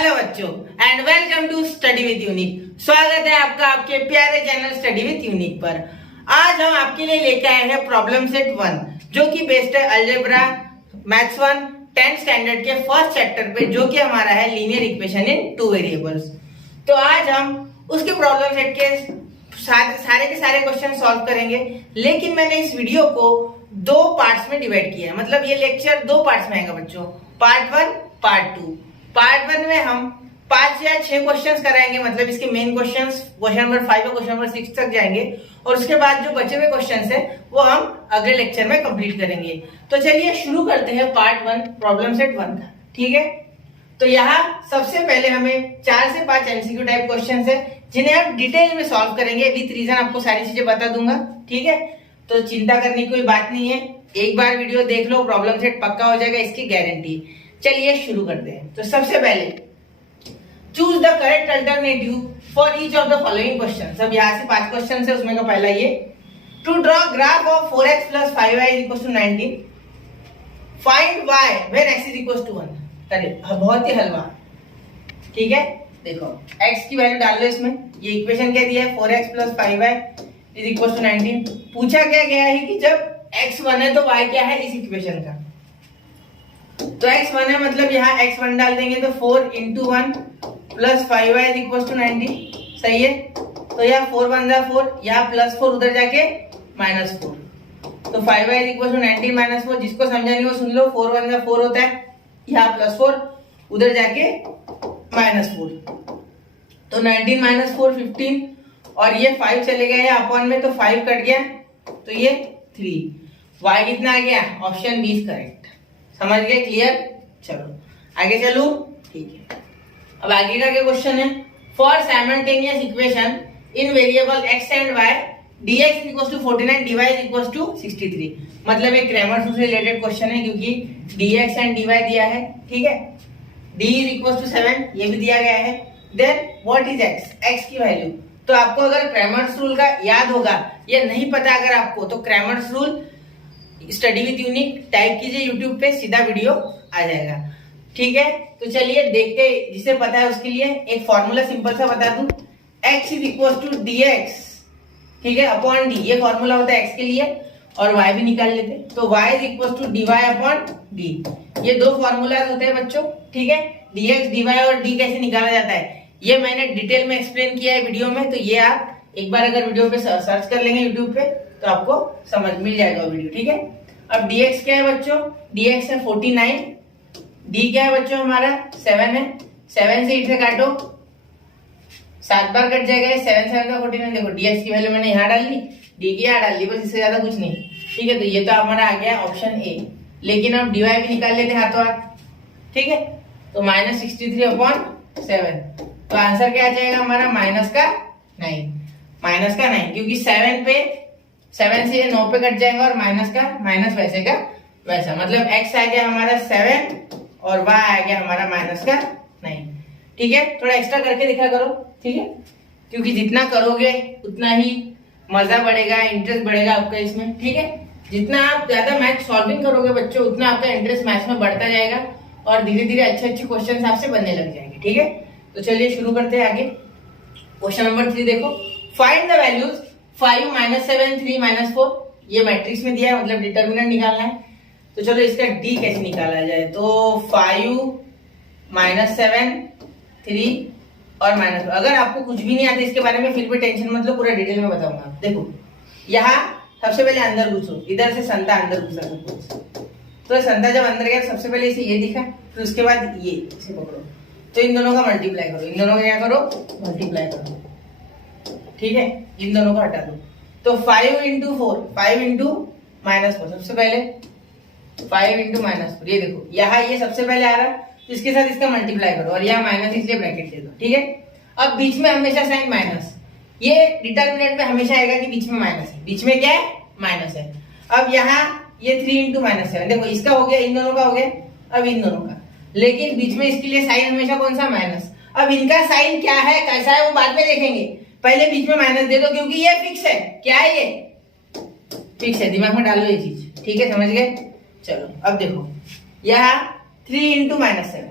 Hello बच्चों and welcome to study with Unique. स्वागत है आपका आपके प्यारे चैनल स्टडी विद यूनिक पर। आज हम आपके लिए लेकर आए हैं प्रॉब्लम सेट 1 जो कि बेस्ड है अलजेब्रा मैथ्स 1 10th स्टैंडर्ड के फर्स्ट चैप्टर पे, जो कि हमारा है linear equation in two variables. तो आज हम उसके प्रॉब्लम सेट के सारे के सारे क्वेश्चन सॉल्व करेंगे, लेकिन मैंने इस वीडियो को दो पार्ट्स में डिवाइड किया है। मतलब ये लेक्चर दो पार्ट्स में आएगा बच्चों, पार्ट 1 पार्ट 2। पार्ट 1 में हम 5 या 6 क्वेश्चंस कराएंगे, मतलब इसके मेन क्वेश्चंस क्वेश्चन नंबर 5 और क्वेश्चन नंबर 6 तक जाएंगे, और उसके बाद जो बचे हुए क्वेश्चंस है वो हम अगले लेक्चर में कंप्लीट करेंगे। तो चलिए शुरू करते हैं पार्ट 1 प्रॉब्लम सेट 1 का। ठीक है, तो यहाँ सबसे पहले हमें 4 से 5 एमसीक्यू टाइप क्वेश्चंस है जिन्हें हम डिटेल में सॉल्व करेंगे, विद रीजन आपको सारी चीजें बता दूंगा। ठीक है, तो चिंता करने की कोई बात नहीं है, एक बार वीडियो देख लो प्रॉब्लम सेट पक्का हो जाएगा, इसकी गारंटी। चलिए शुरू करते हैं। तो सबसे पहले choose the correct alternative for each of the following question. अब यहाँ से 5 क्वेश्चन है, उसमें का पहला ये, to draw graph of 4x plus 5y is equals to 19, find y when x is equals to 1। अरे बहुत ही हलवा। ठीक है, देखो x की वैल्यू डाल लो इसमें, ये इक्वेशन क्या दिया है 4x plus 5y is equals to 19। पूछा क्या गया है कि जब x 1 है तो y क्या है इस इक्वेशन का, तो x 1 है, मतलब यहाँ x 1 डाल देंगे तो 4 into 1 plus 5y is equals to 90। सही है, तो यहाँ 4 1 जा 4, यहाँ प्लस 4 उधर जाके माइनस 4, तो 5y is equals to 90 minus 4। जिसको समझा नहीं वो सुन लो, 4 1 जा 4 होता है, यहाँ प्लस 4 उधर जाके माइनस 4, तो 19 माइनस 4 15, और ये 5 चले गया है अपॉन में, तो 5 कट गया, तो ये 3। y कितना आ गया, ऑप्शन 20 करेक्ट। समझ गए, क्लियर। चलो आगे चलो। ठीक है, अब आगे का क्या क्वेश्चन है, for simultaneous equation in variable x and y dx equals to 49 dy equals to 63। मतलब एक क्रैमर रूल से रिलेटेड क्वेश्चन है, क्योंकि dx एंड dy दिया है। ठीक है, d इज इक्वल्स टू 7 ये भी दिया गया है। देन व्हाट इज x की वैल्यू, तो आपको अगर क्रैमर्स रूल का याद होगा या नहीं पता अगर आपको, तो Cramer's rule study with unique type कीजिए यूट्यूब पे, सीधा वीडियो आ जाएगा। ठीक है, तो चलिए देखते, जिसे पता है उसके लिए एक फॉर्मूला सिंपल सा बता दूं, x is equal to dx, ठीक है, अपॉन d, ये फॉर्मूला होता है x के लिए, और y भी निकाल लेते, तो y is equal to dy upon d। ये दो फॉर्मूला होते हैं बच्चों। ठीक है, dx dy और d कैसे निकाला जाता है ये मैंने डिटेल में एक्सप्लेन किया है वीडियो में, तो ये आप एक बार अगर वीडियो पे सर्च कर लेंगे यूट्यूब पे तो आपको समझ मिल जाएगा वीडियो। ठीक है, अब dx क्या है बच्चों, dx है 49, d क्या है बच्चों हमारा 7 है, 7 से 8 से काटो 7 बार कट जाएगा, 7 7 का 49। देखो dx की वैल्यू मैंने यहाँ डाल दी, d की यहाँ डाल दी, बस इससे ज्यादा कुछ नहीं। ठीक है, तो ये तो हमारा आ गया ऑप्शन ए, लेकिन अब dy भी निकाल लेते हाथों हाथ। ठीक है, तो माइनस 63 अपॉन 7, तो आंसर क्या आ जाएगा हमारा माइनस का 9, क्योंकि 7 से ये 9 पे कट जाएगा, और माइनस वैसे का वैसा, मतलब x आ गया हमारा 7 और y आ गया हमारा माइनस का 9। ठीक है, थोड़ा एक्स्ट्रा करके दिखा करो। ठीक है, क्योंकि जितना करोगे उतना ही मजा बढ़ेगा, इंटरेस्ट बढ़ेगा आपका इसमें। ठीक है, जितना आप ज्यादा मैथ सॉल्विंग करोगे बच्चों, उतना आपका इंटरेस्ट मैथ्स में बढ़ता जाएगा, और धीरे धीरे अच्छे क्वेश्चन आपसे बनने लग जाएंगे। ठीक है, तो चलिए शुरू करते हैं आगे। क्वेश्चन नंबर 3 देखो, find the values 5 minus 7 3 minus 4। ये मैट्रिक्स में दिया है, मतलब डिटर्मिनेंट निकालना है। तो चलो इसका डी कैसे निकाला जाए, तो 5 माइनस 7 3 और माइनस 4। अगर आपको कुछ भी नहीं आता इसके बारे में फिर भी टेंशन मत लो, पूरा डिटेल में बताऊंगा। देखो यहाँ सबसे पहले अंदर घुसो, इधर से संता अंदर घुसा सबको, तो संता जब अंदर गया सबसे पहले इसे ये दिखा, फिर उसके बाद ये इसे पकड़ो, तो इन दोनों का मल्टीप्लाई करो, इन दोनों का क्या करो मल्टीप्लाई करो। ठीक है, इन दोनों को हटा दो, तो 5 इंटू 4 5 इंटू माइनस 4, सबसे पहले 5 इंटू माइनस 4, ये देखो यहाँ ये सबसे पहले आ रहा है, तो इसके साथ इसका मल्टीप्लाई करो, और यहाँ माइनस इसलिए ब्रैकेट दे दो। ठीक है, अब बीच में हमेशा साइन माइनस, ये डिटर्मिनेंट में हमेशा आएगा कि बीच में माइनस है, बीच में क्या है माइनस है। अब यहाँ ये 3 इंटू माइनस 7, देखो इसका हो गया, इन दोनों का हो गया, अब इन दोनों का, लेकिन बीच में इसके लिए साइन हमेशा कौन सा माइनस। अब इनका साइन क्या है कैसा है वो बाद में देखेंगे, पहले बीच में माइनस दे दो, क्योंकि ये फिक्स है। क्या है ये फिक्स है, दिमाग में डाल लो ये चीज। ठीक है, समझ गए। चलो अब देखो यहाँ 3 इंटू माइनस 7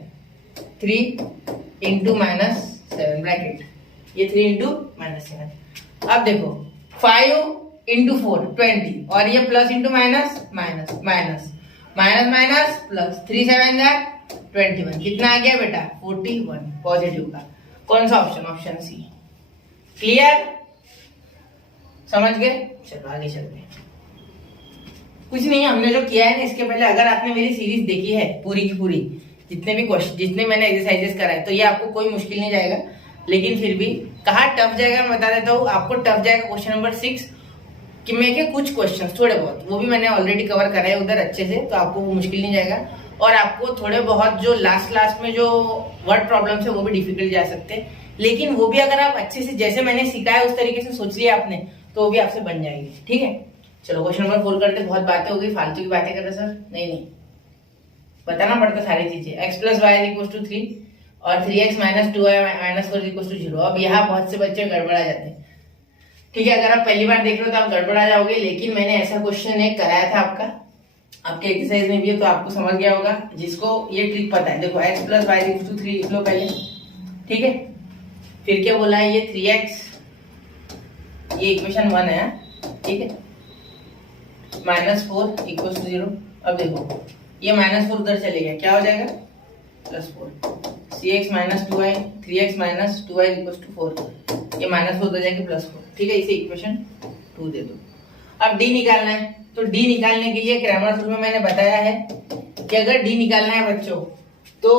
3 इंटू -7 ब्रैकेट, ये 3 इंटू -7। अब देखो 5 इंटू 4 20, और ये plus into minus minus minus minus minus plus, 3 7 जा 21, कितना आ गया बेटा 41 पॉजिटिव का। कौन सा ऑप्शन? Option C. क्लियर? समझ गए? चलो आगे चलते हैं। कुछ नहीं, हमने जो किया है ना इसके पहले, अगर आपने मेरी सीरीज देखी है पूरी की पूरी, जितने भी क्वेश्चन, जितने मैंने एक्सरसाइजेस कराए, तो ये आपको कोई मुश्किल नहीं जाएगा। लेकिन फिर भी कहाँ टफ जाएगा मैं बता देता हूँ आपको। टफ जाएगा क्वेश्चन नंबर 6 कि मैं के कुछ क्वेश्चंस थोड़े बहुत, वो भी मैंने ऑलरेडी कवर करा है उधर अच्छे से, तो आपको वो मुश्किल नहीं जाएगा। और आपको थोड़े बहुत जो लास्ट में जो वर्ड प्रॉब्लम्स है वो भी डिफिकल्ट जा सकते हैं, लेकिन वो भी अगर आप अच्छे से जैसे मैंने सिखाया उस तरीके से सोच लिया आपने, तो वो भी आपसे बन जाएगी। ठीक है, चलो क्वेश्चन नंबर 4 करते। बहुत बातें हो गई, फालतू की बातें कर रहे सर, नहीं बताना पड़ता सारी चीजें। x + y = 3 और 3x - 2y - 4 = 0। अब यहाँ बहुत से बच्चे गड़बड़ा जाते हैं। ठीक है, अगर आप पहली बार देख रहे हो तो आप गड़बड़ा जाओगे, लेकिन मैंने ऐसा क्वेश्चन एक कराया था आपके एक्सरसाइज में भी है, तो आपको समझ गया होगा जिसको ये ट्रिक पता है। देखो x + y = 3 लिख लो पहले, ठीक है। फिर क्या बोला है, ये 3x, ये इक्वेशन 1 है, ठीक है, -4 = 0। अब देखो ये -4 उधर चले गया, क्या हो जाएगा +4, 3x - 2y 3x - 2y = 4, ये -4 उधर जाके +4, ठीक है। इसे इक्वेशन 2 दे दो। अब d निकालना है, तो d निकालने के लिए क्रैमर रूल में मैंने बताया है कि अगर d निकालना है बच्चों, तो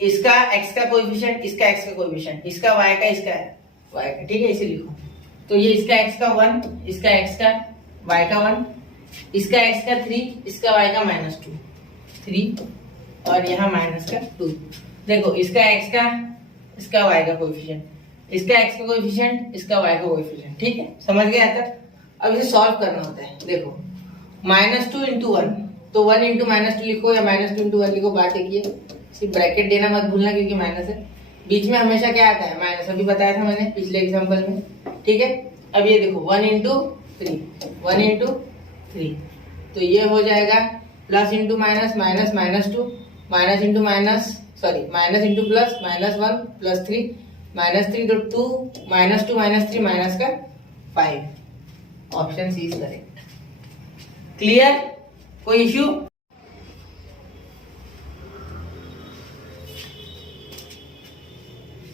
इसका x का कोएफिशिएंट, इसका x का कोएफिशिएंट, इसका y का, इसका y का, ठीक है, इसे लिखो। तो ये इसका x का 1, इसका x का y का 1, इसका x का 3, इसका y का -2 3, और यहाँ -2। देखो इसका x का, इसका y का कोएफिशिएंट, इसका x का कोएफिशिएंट, इसका y का कोएफिशिएंट, ठीक है, समझ गए आता। अब इसे सॉल्व करना होता है। देखो -2 × 1, तो 1 × -2 लिखो या -2 × 1 लिखो, बात एक ही है। सिर्फ ब्रैकेट देना मत भूलना, क्योंकि माइनस है, बीच में हमेशा क्या आता है माइनस, अभी बताया था मैंने पिछले एग्जांपल में, ठीक है। अब ये देखो 1 × 3, 1 × 3, तो ये हो जाएगा plus into minus minus -2, minus into minus, sorry minus into plus, -1 + 3 -3, तो 2 -2 -3 माइनस का 5। Option C is correct. Clear? कोई इश्यू?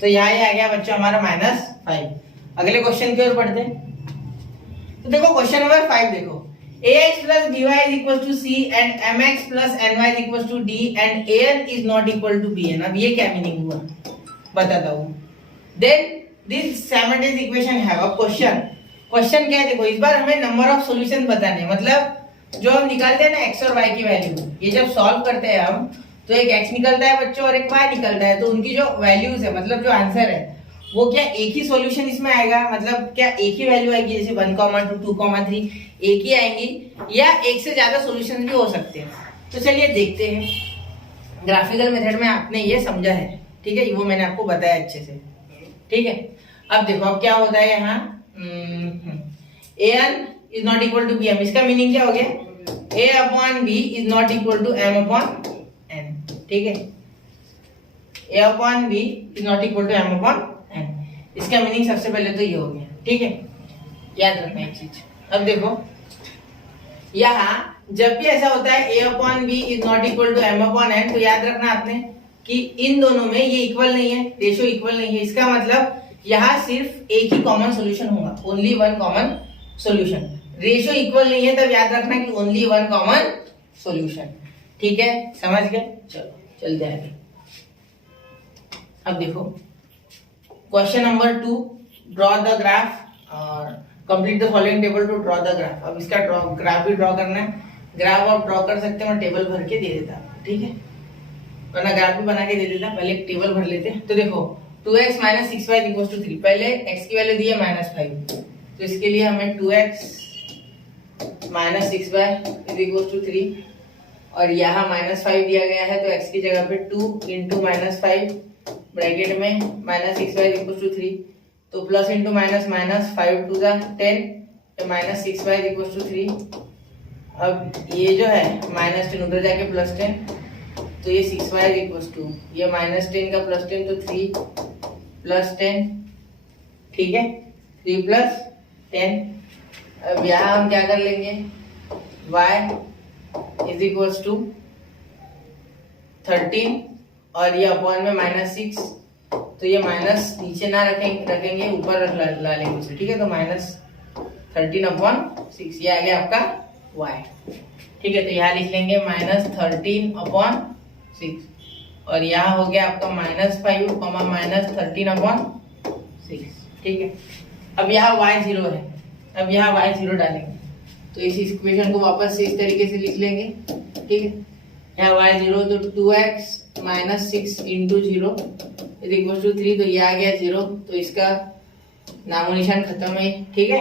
तो यहाँ आ गया बच्चों हमारा -5। अगले क्वेश्चन की ओर बढ़ते हैं। तो देखो क्वेश्चन नंबर 5 देखो, ax + by = c and mx + ny = d and an is not equal to bn। अब ये क्या मीनिंग हुआ बताता हूँ। Then this simultaneous equation have a question। Question क्या है, देखो इस बार हमें नंबर ऑफ सॉल्यूशन बताने, मतलब जो हम निकालते हैं ना x और y की वैल्यू, ये जब सॉल्व करते हैं हम, तो एक x निकलता है बच्चों और एक y निकलता है, तो उनकी जो वैल्यूज है, मतलब जो आंसर है वो क्या एक ही सॉल्यूशन इसमें आएगा, मतलब क्या एक ही वैल्यू आएगी, जैसे 1, 2, 2, 3 एक ही आएंगी, या एक से ज्यादा सॉल्यूशन भी हो सकते हैं। तो चलिए देखते हैं। ग्राफिकल मेथड में आपने ये समझा है, ठीक है, वो मैंने आपको बताया अच्छे से, ठीक है। अब देखो अब क्या होता है यहाँ, an is not equal to bm, इसका मीनिंग क्या हो गया, a/b is not equal to m/n, ठीक है, a/b is not equal to m/n, इसका मीनिंग सबसे पहले तो ये हो गया, ठीक है, याद रखना एक चीज। अब देखो यहाँ जब भी ऐसा होता है a/b is not equal to m/n, तो याद रखना आपने कि इन दोनों में ये इक्वल नहीं है, रेशियो इक्वल नहीं है। इसका मतलब यहाँ सिर्फ एक ही कॉमन सॉल्यूशन होगा, only one common solution. Ratio equal नहीं है तब याद रखना कि ओनली वन कॉमन सॉल्यूशन, ठीक है, समझ गए। चलो चलते हैं आगे। अब देखो question number 2, draw the graph और complete the following table to draw the graph. अब इसका ग्राफ भी ड्रॉ करना है। ग्राफ आप ड्रॉ कर सकते हैं, मैं टेबल भर के दे देता, ठीक है, वरना ग्राफ भी बना के दे देता। पहले एक टेबल भर लेते हैं। तो देखो 2x - 6y = 3, पहले x की वैल्यू दी है -5, तो इसके लिए हमें 2x - 6y = 3, और यहाँ -5 दिया गया है, तो x की जगह पे 2 × -5 ब्रैकेट में -6y = 3, तो plus into minus minus 5 × 2 = 10, -6y = 3। अब ये जो है -10 उधर जाके +10, तो ये 6y इक्वल टू ये -10 का +10 तो 3 + 10, ठीक है, 3 + 10। अब यहाँ हम क्या कर लेंगे, y इज इक्वल टू 13 और ये अपॉन में -6, तो ये माइनस नीचे ना रखेंगे ऊपर ला लेंगे उसे, ठीक है। तो -13/6 ये आ गया आपका y, ठीक है। तो यहाँ लिख लेंगे -13/6 और यहाँ हो गया आपका -5 -13/6, ठीक है। अब यहाँ y 0 है, अब यहाँ y 0 डालेंगे तो इस इक्वेशन को वापस से इस तरीके से लिख लेंगे, ठीक है। यहाँ y 0 तो 2x - 6 × 0 इज इक्वल टू 3, तो ये आ गया 0, तो इसका नामो निशान खत्म है, ठीक है।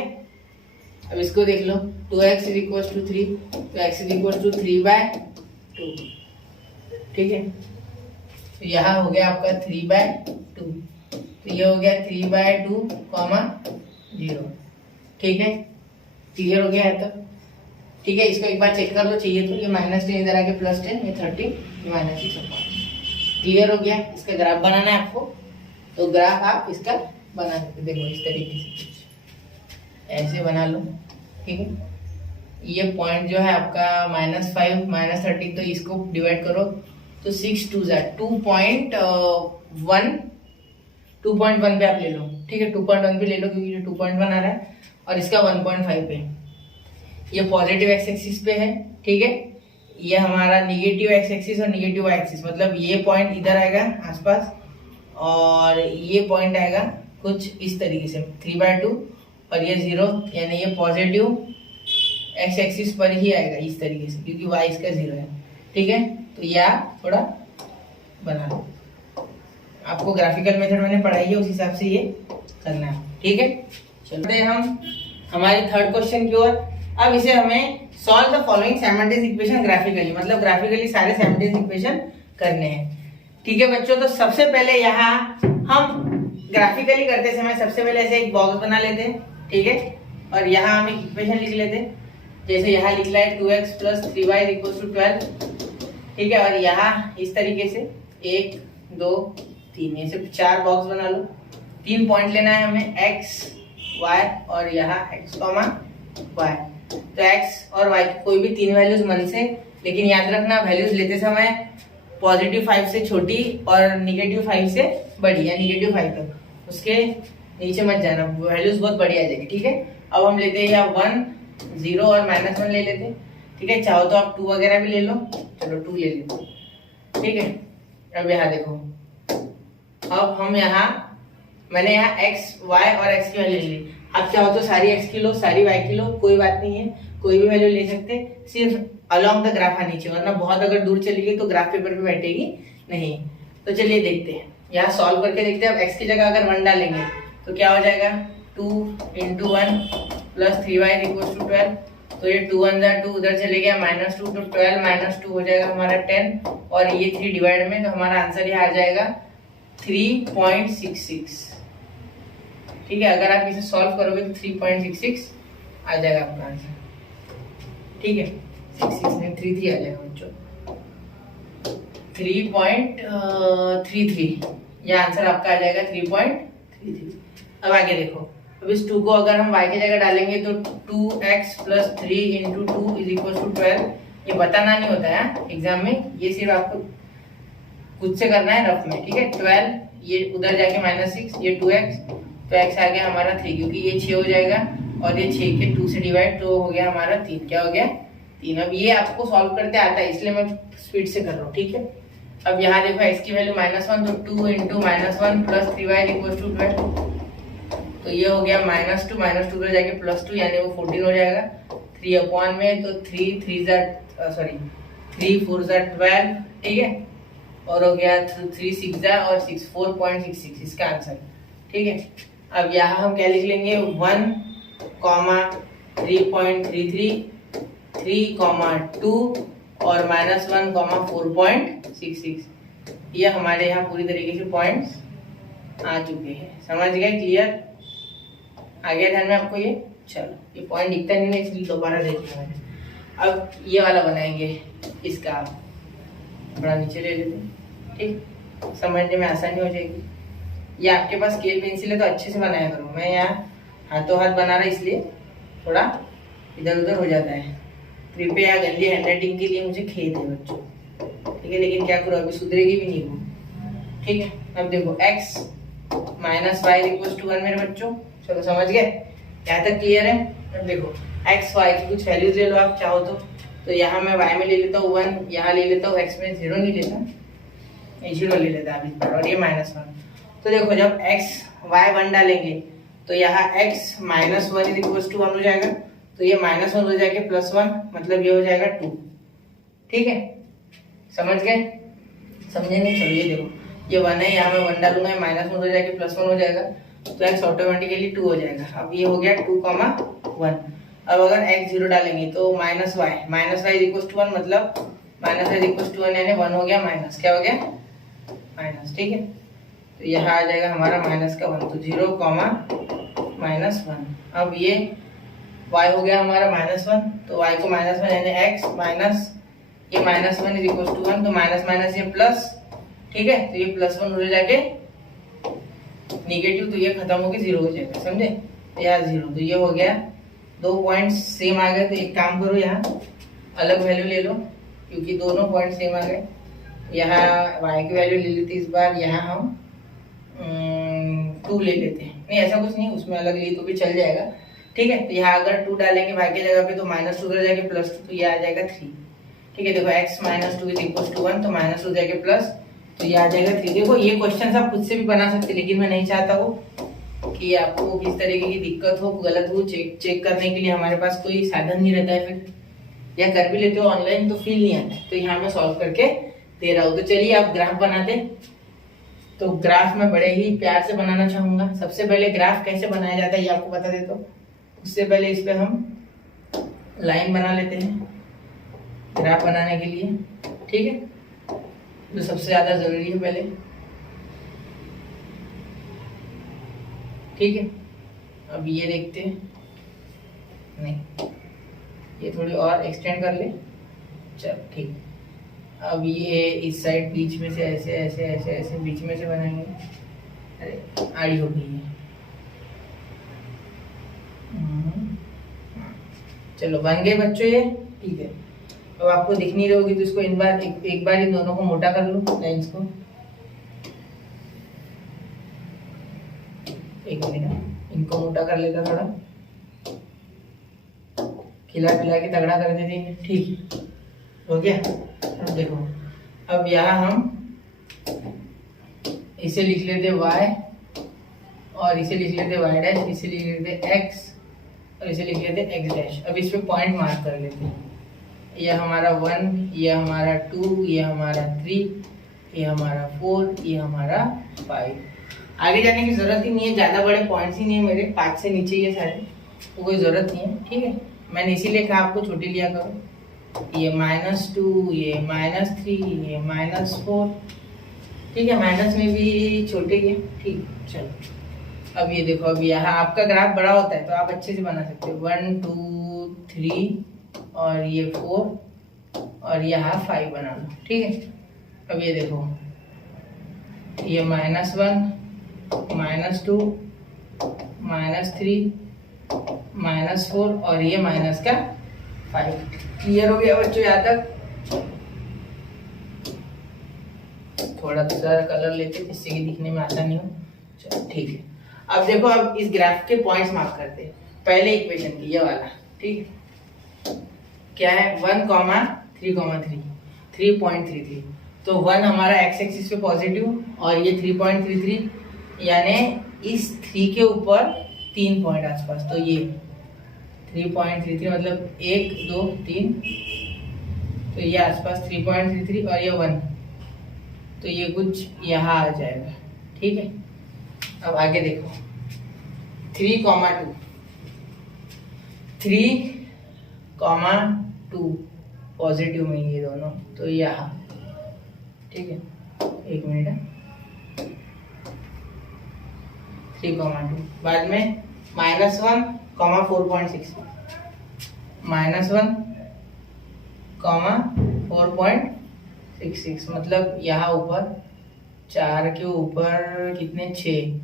अब इसको देख लो, 2x इज इक्वल टू 3, तो x इज इक्वल टू 3/2, ठीक है। तो यहाँ हो गया आपका 3/2, तो ये हो गया 3/2, 0, ठीक है। क्लियर हो गया है तो, ठीक है। इसको एक बार चेक कर लो चाहिए तो, ये -10 इधर आके +10, ये 13, ये -6। क्लियर हो गया। इसका ग्राफ बनाना है आपको, तो ग्राफ आप इसका बना सकते, देखो इस तरीके से कुछ ऐसे बना लो, ठीक है। ये पॉइंट जो है आपका -5 -13, तो इसको डिवाइड करो तो 6 2 2.1 पे आप ले लो, ठीक है। 2.1 पे ले लो क्योंकि ये 2.1 आ रहा है और इसका 1.5 पे, ये पॉजिटिव एक्स एक्सिस पे है, ठीक है। ये हमारा निगेटिव एक्स एक्सिस और निगेटिव वाई एक्सिस, मतलब ये पॉइंट इधर आएगा आसपास और ये पॉइंट आएगा कुछ इस तरीके से 3/2 और ये 0, यानी ये पॉजिटिव एक्स एक्सिस पर ही आएगा इस तरीके से, क्योंकि वाई इसका 0 है, ठीक है। तो यह थोड़ा बना लो, आपको ग्राफिकल मेथड मैंने पढ़ाई है उस हिसाब से ये करना है, ठीक है। चलते हम हमारे थर्ड क्वेश्चन की ओर। अब इसे हमें solve the following simultaneous equation graphically, मतलब ग्राफिकली सारे साइमल्टेनियस इक्वेशन करने हैं, ठीक है बच्चों। तो सबसे पहले यहाँ हम ग्राफिकली करते समय सबसे पहले ऐसे एक बॉक्स बना लेते हैं, ठीक है। और यहाँ हम एक इक्वेशन लिख लेते हैं, जैसे यहाँ लिख रहा है 2x + 3y = 12, ठीक है। और यहाँ इस तरीके से 1 2 3 ऐसे 4 बॉक्स बना लो। 3 पॉइंट लेना है हमें, x y और यहाँ x, y। तो x और y कोई भी 3 वैल्यूज मन से, लेकिन याद रखना वैल्यूज लेते समय +5 से छोटी और -5 से बड़ी, या -5 तक, उसके नीचे मत जाना, वैल्यूज बहुत बड़ी आ जाएगी, ठीक है। अब हम लेते हैं यहाँ 1 0 और -1 ले लेते हैं, ठीक है। चाहो तो आप 2 वगैरह भी ले लो, चलो 2 ले लेते, ठीक है। अब यहाँ देखो, अब हम यहाँ मैंने यहाँ x y और x की वैल्यू ले ली। आप चाहो तो सारी x की लो, सारी y की लो, कोई बात नहीं है, कोई भी वैल्यू ले सकते, सिर्फ अलोंग द ग्राफ आनी चाहिए, वरना बहुत अगर दूर चली गई तो ग्राफ पेपर पे बैठेगी नहीं। तो चलिए देखते हैं, यहाँ सॉल्व करके देखते हैं। अब x की जगह अगर 1 डालेंगे तो क्या हो जाएगा, 2 × 1 + 3y = 12, तो ये 2 1 2 उधर चले गया, -2 तो 12 - 2 हो जाएगा हमारा 10, और ये 3 डिवाइड में, तो हमारा आंसर यहाँ आ जाएगा 3.66, ठीक है। अगर आप इसे सॉल्व करोगे तो 3.66 आ जाएगा आपका आंसर, ठीक है। 66 नहीं 33 आ जाएगा बच्चों, 3.33, यह आंसर आपका आ जाएगा 3.33। अब आगे देखो, अब इस 2 को अगर हम y की जगह डालेंगे तो 2x + 3 × 2 = 12। ये बताना नहीं होता है एग्जाम में, ये सिर्फ आपको खुद से करना है रफ में, ठीक है। 12 ये उधर जाके -6, ये 2x, तो x आ गया हमारा 3, क्योंकि ये 6 हो जाएगा और ये 6 के 2 से डिवाइड, तो हो गया हमारा 3। क्या हो गया 3। अब ये आपको सॉल्व करते आता है, इसलिए मैं स्पीड से कर रहा हूँ, ठीक है। अब यहाँ देखो x की वैल्यू -1, तो 2 × -1 + 3y = 12, तो ये हो गया -2 उधर जाके +2, यानी वो 14 हो जाएगा। 3 अपॉन में, तो 3 4 12, ठीक है। और हो गया 3 6 और 6 4.66 इसका आंसर, ठीक है। अब यहाँ हम क्या लिख लेंगे, 1, 3.33, 3, 2 और -1, 4.66। ये हमारे यहाँ पूरी तरीके से पॉइंट्स आ चुके हैं, समझ गए, क्लियर आ गया ध्यान में आपको ये। चलो, ये पॉइंट दिखता नहीं है इसलिए दोबारा देखना है। अब ये वाला बनाएंगे इसका, थोड़ा नीचे ले लेते हैं, ठीक, समझने में आसानी हो जाएगी। ये आपके पास स्केल पेंसिल है तो अच्छे से बनाया करो। मैं यहाँ हाथों हाथ बना रहा इसलिए थोड़ा इधर उधर हो जाता है। कृपया गंदी हैंडराइटिंग के लिए मुझे खेद है बच्चों, ठीक है, लेकिन क्या करो, अभी सुधरेगी भी नहीं वो, ठीक है। अब देखो x minus y equal to 1 मेरे बच्चों, चलो समझ गए, यहाँ तक क्लियर है। अब देखो x y की कुछ वैल्यूज ले लो आप चाहो तो यहाँ मैं y में ले लेता हूँ 1, यहाँ ले लेता हूँ, x में 0 नहीं लेता, ये 0 ले लेता है अभी, और ये -1। तो देखो जब x y 1 डालेंगे तो यहाँ x माइनस 1 इक्वल टू 1 हो जाएगा, तो ये -1 हो जाएगा +1, मतलब ये हो जाएगा 2, ठीक है, समझ गए, समझे नहीं, चलो ये देखो ये 1 है, यहाँ मैं 1 डालूंगा, -1 हो जाएगा +1 हो जाएगा, तो x ऑटोमेटिकली 2 हो जाएगा। अब ये हो गया 2,1। अब अगर x 0 डालेंगे तो -y इक्वल टू 1, मतलब -y इक्वल टू 1 यानी 1 हो गया माइनस, क्या हो गया माइनस, ठीक है। तो यहाँ आ जाएगा हमारा माइनस का 1, तो 0, -1। अब ये y हो गया हमारा -1, तो y को -1 यानी x माइनस ये -1 इज इक्वल टू 1, तो माइनस माइनस ये प्लस, ठीक है, तो ये +1 हो जाके नेगेटिव, तो ये खत्म होके 0 हो जाएगा, समझे, तो यहाँ 0, तो ये हो गया, 2 पॉइंट्स सेम आ गए। तो एक काम करो, यहाँ अलग वैल्यू ले लो क्योंकि दोनों पॉइंट सेम आ गए। यहाँ y की वैल्यू ले लेते इस बार, यहाँ हम 2 ले लेते हैं, नहीं ऐसा कुछ नहीं, उसमें अलग लिए तो भी चल जाएगा, ठीक है। तो यहाँ अगर 2 डालेंगे y की जगह पे तो -2 उधर जाके +2, तो ये आ जाएगा 3, ठीक है। देखो x -2 इज इक्वल टू 1, तो -2 हो जाएगा प्लस, तो ये आ जाएगा 3। देखो ये क्वेश्चन आप खुद से भी बना सकते, लेकिन मैं नहीं चाहता हूँ कि आपको किस तरीके की दिक्कत हो, गलत हो, चेक करने के लिए हमारे पास कोई साधन नहीं रहता है, फिर या कर भी लेते हो ऑनलाइन तो फील नहीं आता, तो यहाँ मैं सॉल्व करके दे रहा हूँ। तो चलिए आप ग्राफ बनाते। तो ग्राफ मैं बड़े ही प्यार से बनाना चाहूंगा। सबसे पहले ग्राफ कैसे बनाया जाता है ये आपको बता देता हूँ। उससे पहले इस पे हम लाइन बना लेते हैं ग्राफ बनाने के लिए, ठीक है, जो सबसे ज्यादा जरूरी है पहले, ठीक है। अब ये देखते हैं, नहीं ये थोड़ी और एक्सटेंड कर ले, चल ठीक। अब ये इस साइड बीच में से ऐसे ऐसे ऐसे ऐसे बीच में से बनाएंगे, अरे आड़ी हो गई है, चलो बन गए बच्चों ये, ठीक है। अब आपको दिख नहीं रहोगी तो इसको एक बार इन दोनों को मोटा कर लो, लाइंस को, एक मिनट इनको मोटा कर लेता, थोड़ा खिला खिला के तगड़ा कर देते, ठीक हो गया। अब देखो, अब यहाँ हम इसे लिख लेते y और इसे लिख लेते y', इसे लिख लेते x और इसे लिख लेते x'। अब इस पे पॉइंट मार्क कर लेते हैं, ये हमारा 1, ये हमारा 2, ये हमारा 3, ये हमारा 4, ये हमारा 5। आगे जाने की जरूरत ही नहीं है, ज्यादा बड़े पॉइंट्स ही नहीं है मेरे, 5 से नीचे ये सारे, तो कोई जरूरत नहीं है, ठीक है। मैंने इसीलिए कहा आपको छोटी लिया करो। ये -2, ये -3, ये -4, ठीक है, माइनस में भी छोटे ही है, ठीक। चलो अब ये देखो, अब यहाँ आपका ग्राफ बड़ा होता है तो आप अच्छे से बना सकते हो, 1 2 3 और ये 4 और यहाँ 5 बना लो, ठीक है। अब ये देखो, ये -1 -2 -3 -4 और ये -5। क्लियर हो गया बच्चों यहाँ तक? थोड़ा दूसरा कलर लेते जिससे कि दिखने में आसानी हो, चलो ठीक है। अब देखो, अब इस ग्राफ के पॉइंट्स मार्क करते हैं। पहले इक्वेशन की ये वाला, ठीक है, क्या है 1,3,3 3.33। तो 1 हमारा x एक्सिस पे पॉजिटिव और ये 3.33, यानी इस 3 के ऊपर 3 पॉइंट आसपास, तो ये 3.33 मतलब 1 2 3, तो ये आसपास 3.33 और ये 1, तो ये कुछ यहाँ आ जाएगा, ठीक है। अब आगे देखो, 3,2 3,2 पॉजिटिव में ये दोनों, तो यहाँ, ठीक है, एक मिनट, 3,2 बाद में -1, 4.6 -1, 4.6 6 मतलब यहाँ ऊपर 4 के ऊपर कितने 6,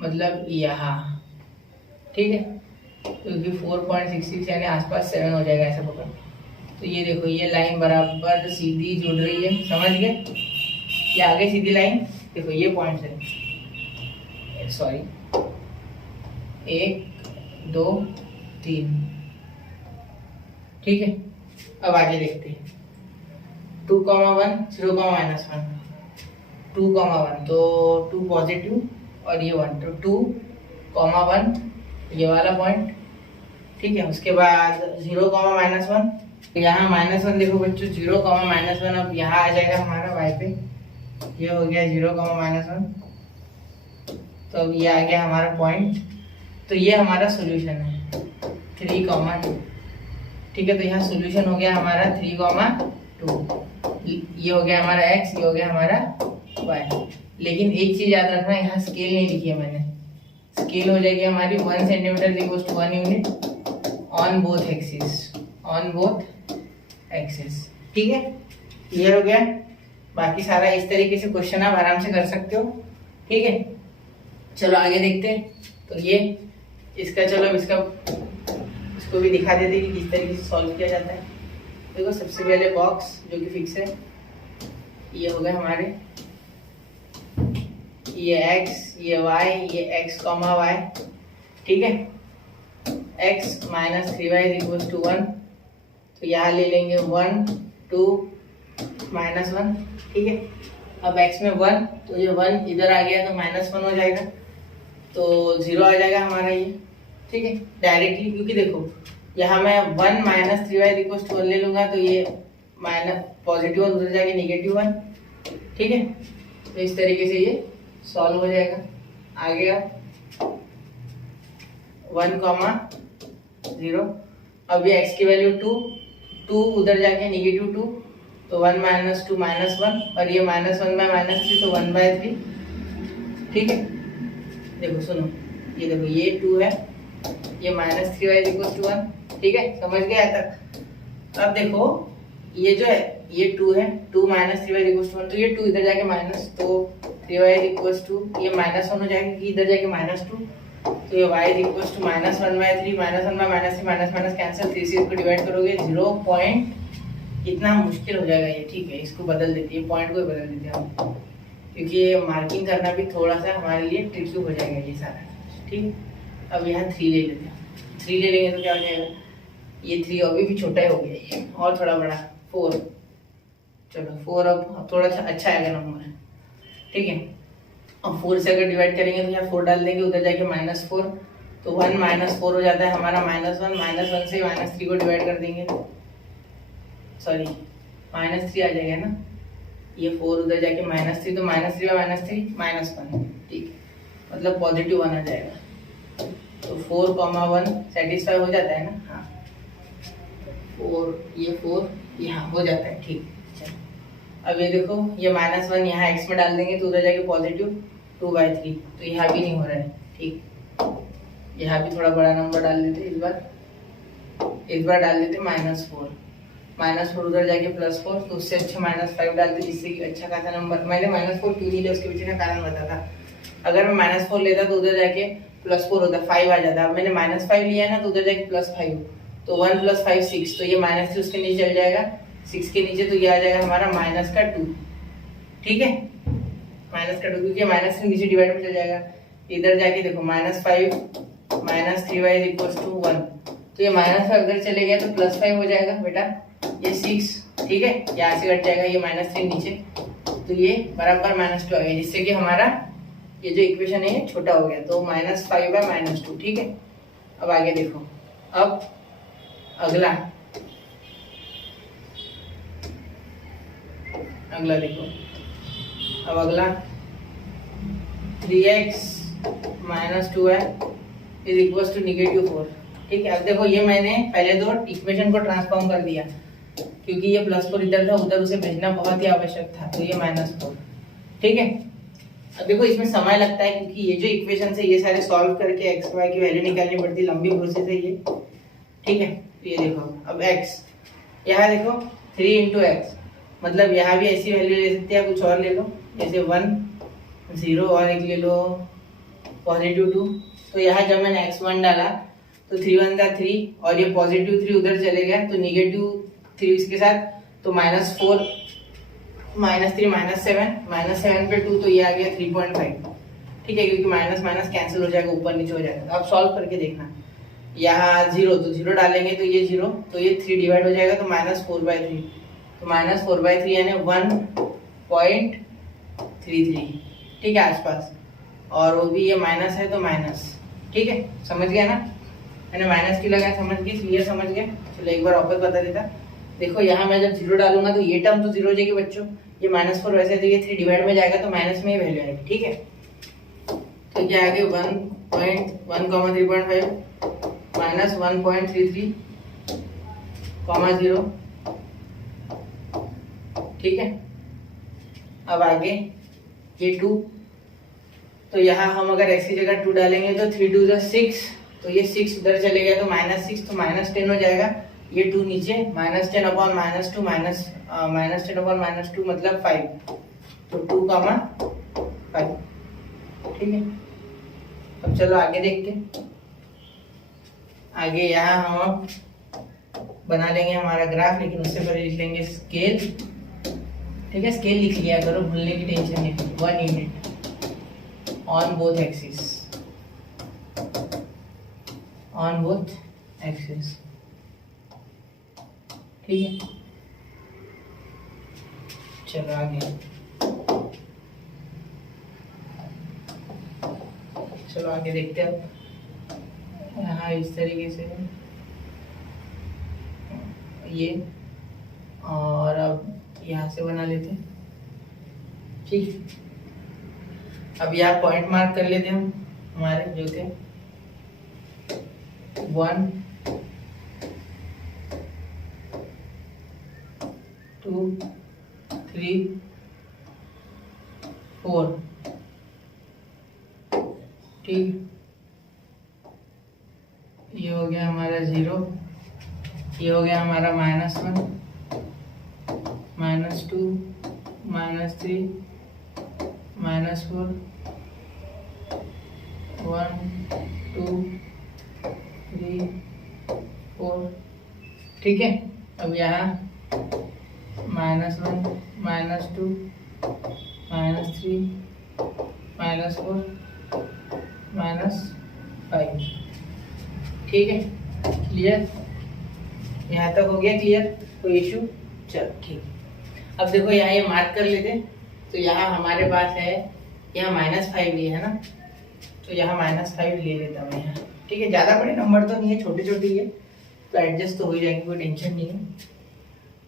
मतलब यहाँ, ठीक है, क्योंकि 4.66 यानी आसपास 7 हो जाएगा ऐसा पकड़। तो ये देखो ये लाइन बराबर सीधी जुड़ रही है, समझ गए, ये आगे सीधी लाइन, देखो ये पॉइंट है, सॉरी 1 2 3, ठीक है। अब आगे देखते हैं 2,1 0, -1 2,1 तो 2 पॉजिटिव और ये 1, तो 2,1 ये वाला पॉइंट, ठीक है। उसके बाद 0, -1, यहाँ -1 देखो बच्चों, 0, -1 अब यहाँ आ जाएगा हमारा y पे, ये हो गया 0, -1, तो अब ये आ गया हमारा पॉइंट। तो ये हमारा सोल्यूशन है 3,2, ठीक है। तो यहाँ सोल्यूशन हो गया हमारा 3,2, ये हो गया हमारा x, ये हो गया हमारा y। लेकिन एक चीज याद रखना, यहाँ स्केल नहीं लिखी है मैंने, स्केल हो जाएगी हमारी 1 centimetre equals to 1 unit on both axis, ठीक है। क्लियर हो गया। बाकी सारा इस तरीके से क्वेश्चन आप आराम से कर सकते हो, ठीक है। चलो आगे देखते हैं। तो ये इसका, चलो अब इसको भी दिखा देते कि किस तरीके से सॉल्व किया जाता है। देखो सबसे पहले बॉक्स जो कि फिक्स है, ये हो गए हमारे, ये x, ये y, ये x, y, ठीक है। x - 3y इक्वल्स टू 1, तो यहाँ ले लेंगे 1 2 -1, ठीक है। अब x में 1, तो ये 1 इधर आ गया तो -1 हो जाएगा, तो 0 आ जाएगा हमारा ये, ठीक है, डायरेक्टली। क्योंकि देखो यहाँ मैं 1 - 3y इक्वल्स टू 1 ले लूंगा, तो ये पॉजिटिव 1 उधर जाके -1, ठीक है। तो इस तरीके से ये सॉल्व हो जाएगा। आगे अब 1, 0, अब ये x की वैल्यू 2 उधर जाके -2, तो 1 - 2 -1, और ये -1/-3 तो 1/3, ठीक है। देखो सुनो, ये देखो ये 2 है, ये -3y इक्वल्स टू 1, ठीक है, समझ गए तक। अब देखो ये जो है ये 2 है, 2 - 3y इक्वल्स टू 1, तो ये 2 इधर जाके माइनस, तो 3y इक्वल्स टू ये -1 हो जाएगा कि इधर जाके -2, तो ये y इक्वल्स टू -1/3, -1/-3 कैंसिल, 3 से इसको डिवाइड करोगे 0 पॉइंट, इतना मुश्किल हो जाएगा ये, ठीक है। इसको बदल देते हैं, पॉइंट को ही बदल देते हैं हम, क्योंकि ये मार्किंग करना भी थोड़ा सा हमारे लिए ट्रिकी हो जाएगा ये सारा, ठीक। अब यहाँ 3 ले लेते हैं, 3 ले लेंगे तो क्या हो जाएगा, ये 3 अभी भी छोटा ही हो गया ये, और थोड़ा बड़ा 4, चलो 4 अब थोड़ा सा अच्छा आएगा नंबर, ठीक है। अब 4 से अगर डिवाइड करेंगे तो यहाँ 4 डाल देंगे, उधर जाके -4, तो 1 - 4 हो जाता है हमारा -1 से -3 को डिवाइड कर देंगे, सॉरी -3 आ जाएगा ना, ये 4 उधर जाके -3, तो -3/-3 -1, ठीक है, मतलब +1 आ जाएगा। तो 4, 1 सेटिस्फाई हो जाता है ना, हाँ 4 यहाँ हो जाता है, ठीक। अब ये देखो ये -1 यहाँ x में डाल देंगे, तो उधर जाके +2/3, तो यहाँ भी नहीं हो रहा है, ठीक। यहाँ भी थोड़ा बड़ा नंबर डाल देते, इस बार डाल देते -4 उधर जाके +4, तो उससे अच्छा -5 डालते, जिससे कि अच्छा खासा नंबर। मैंने -4 क्यों नहीं लिया उसके पीछे का कारण बता था, अगर मैं -4 लेता तो उधर जाके +4 होता, 5 आ जाता। अब मैंने -5 लिया ना, तो उधर जाके +5, तो 1 + 5 6, तो ये -3 उसके नीचे चल जाएगा, 6 के नीचे, तो ये आ जाएगा हमारा -2, ठीक है, -2, क्योंकि -3 नीचे डिवाइड में चल जाएगा। इधर जाके देखो -5 - 3y इक्वल्स टू 1, तो ये -5 उधर चले गया तो +5 हो जाएगा बेटा, ये 6, ठीक है, यहाँ से कट जाएगा ये -3 नीचे, तो ये बराबर -2 आ गया, जिससे कि हमारा ये जो इक्वेशन है ये छोटा हो गया, तो -5/-2, ठीक है। अब आगे देखो, अब अगला देखो, अब अगला 3x - 2y is equals to -4, ठीक है। अब देखो ये मैंने पहले तो इक्वेशन को ट्रांसफॉर्म कर दिया, क्योंकि ये +4 इधर था, उधर उसे भेजना बहुत ही आवश्यक था, तो ये -4, ठीक है। अब देखो इसमें समय लगता है, क्योंकि ये जो इक्वेशन है ये सारे सॉल्व करके x y की वैल्यू निकालनी पड़ती है, लंबी प्रोसेस है ये, ठीक है। तो ये देखो अब x, यहाँ देखो 3 × x मतलब यहाँ भी ऐसी वैल्यू ले सकते हैं, कुछ और ले लो, जैसे 1 0 और एक ले लो +2। तो यहाँ जब मैंने x1 डाला तो 3 1 था 3 और ये +3 उधर चले गया तो -3 इसके साथ, तो -4 -3 -7 पे 2, तो ये आ गया 3.5। ठीक है, क्योंकि माइनस माइनस कैंसिल हो जाएगा, ऊपर नीचे हो जाएगा। अब सॉल्व करके देखना, यहाँ 0 तो 0 डालेंगे तो ये 0, तो ये 3 डिवाइड हो जाएगा तो -4/3, तो -4/3 यानी 1.33। ठीक है, आसपास, और वो भी ये माइनस है तो माइनस। ठीक है, समझ गया ना, मैंने माइनस की लगाया, समझ गए, क्लियर, समझ गए। चलो एक बार वापस बता देता। देखो यहाँ मैं जब 0 डालूंगा तो ये टर्म तो 0 हो जाएगी बच्चों, ये -4 वैसे तो ये 3 डिवाइड में जाएगा तो माइनस में ही वैल्यू आएगी। ठीक है, तो क्या आगे 1.1,3.5 -1.33, -0। ठीक है, अब आगे ये 2, तो यहाँ हम अगर x की जगह 2 डालेंगे तो 3 2 6, तो ये 6 उधर चले गया तो -6, तो -10 हो जाएगा। ये 2 नीचे, -10 अपॉन -2 -10 अपॉन -2 मतलब 5, तो 2,5। ठीक है, अब चलो आगे देखते हैं। आगे यहाँ हम बना लेंगे हमारा ग्राफ, लेकिन उससे पहले लिख लेंगे स्केल। ठीक है, स्केल लिख लिया करो, भूलने की टेंशन नहीं। 1 unit on both axis, on both axis. ठीक है, चलो आगे, चलो आगे देखते हैं। यहाँ इस तरीके से ये, और अब यहाँ से बना लेते हैं। ठीक, अब यहाँ पॉइंट मार्क कर लेते हैं हम, हमारे जो थे 1 2 3 4। ठीक, ये हो गया हमारा 0, ये हो गया हमारा -1 -2 -3 -4 1 2 3 4। ठीक है, अब यहाँ -1 -2 -3 -4 -5। ठीक है, क्लियर, यहाँ तक हो गया क्लियर, कोई इशू। चलो ठीक, अब देखो यहाँ ये मार्क कर लेते, तो यहाँ हमारे पास है, यहाँ -5 ये है ना, तो यहाँ -5 ले लेता हूँ यहाँ। ठीक है, ज़्यादा बड़े नंबर तो नहीं है, छोटे छोटे ही है, तो एडजस्ट तो हो जाएंगे, कोई टेंशन नहीं है।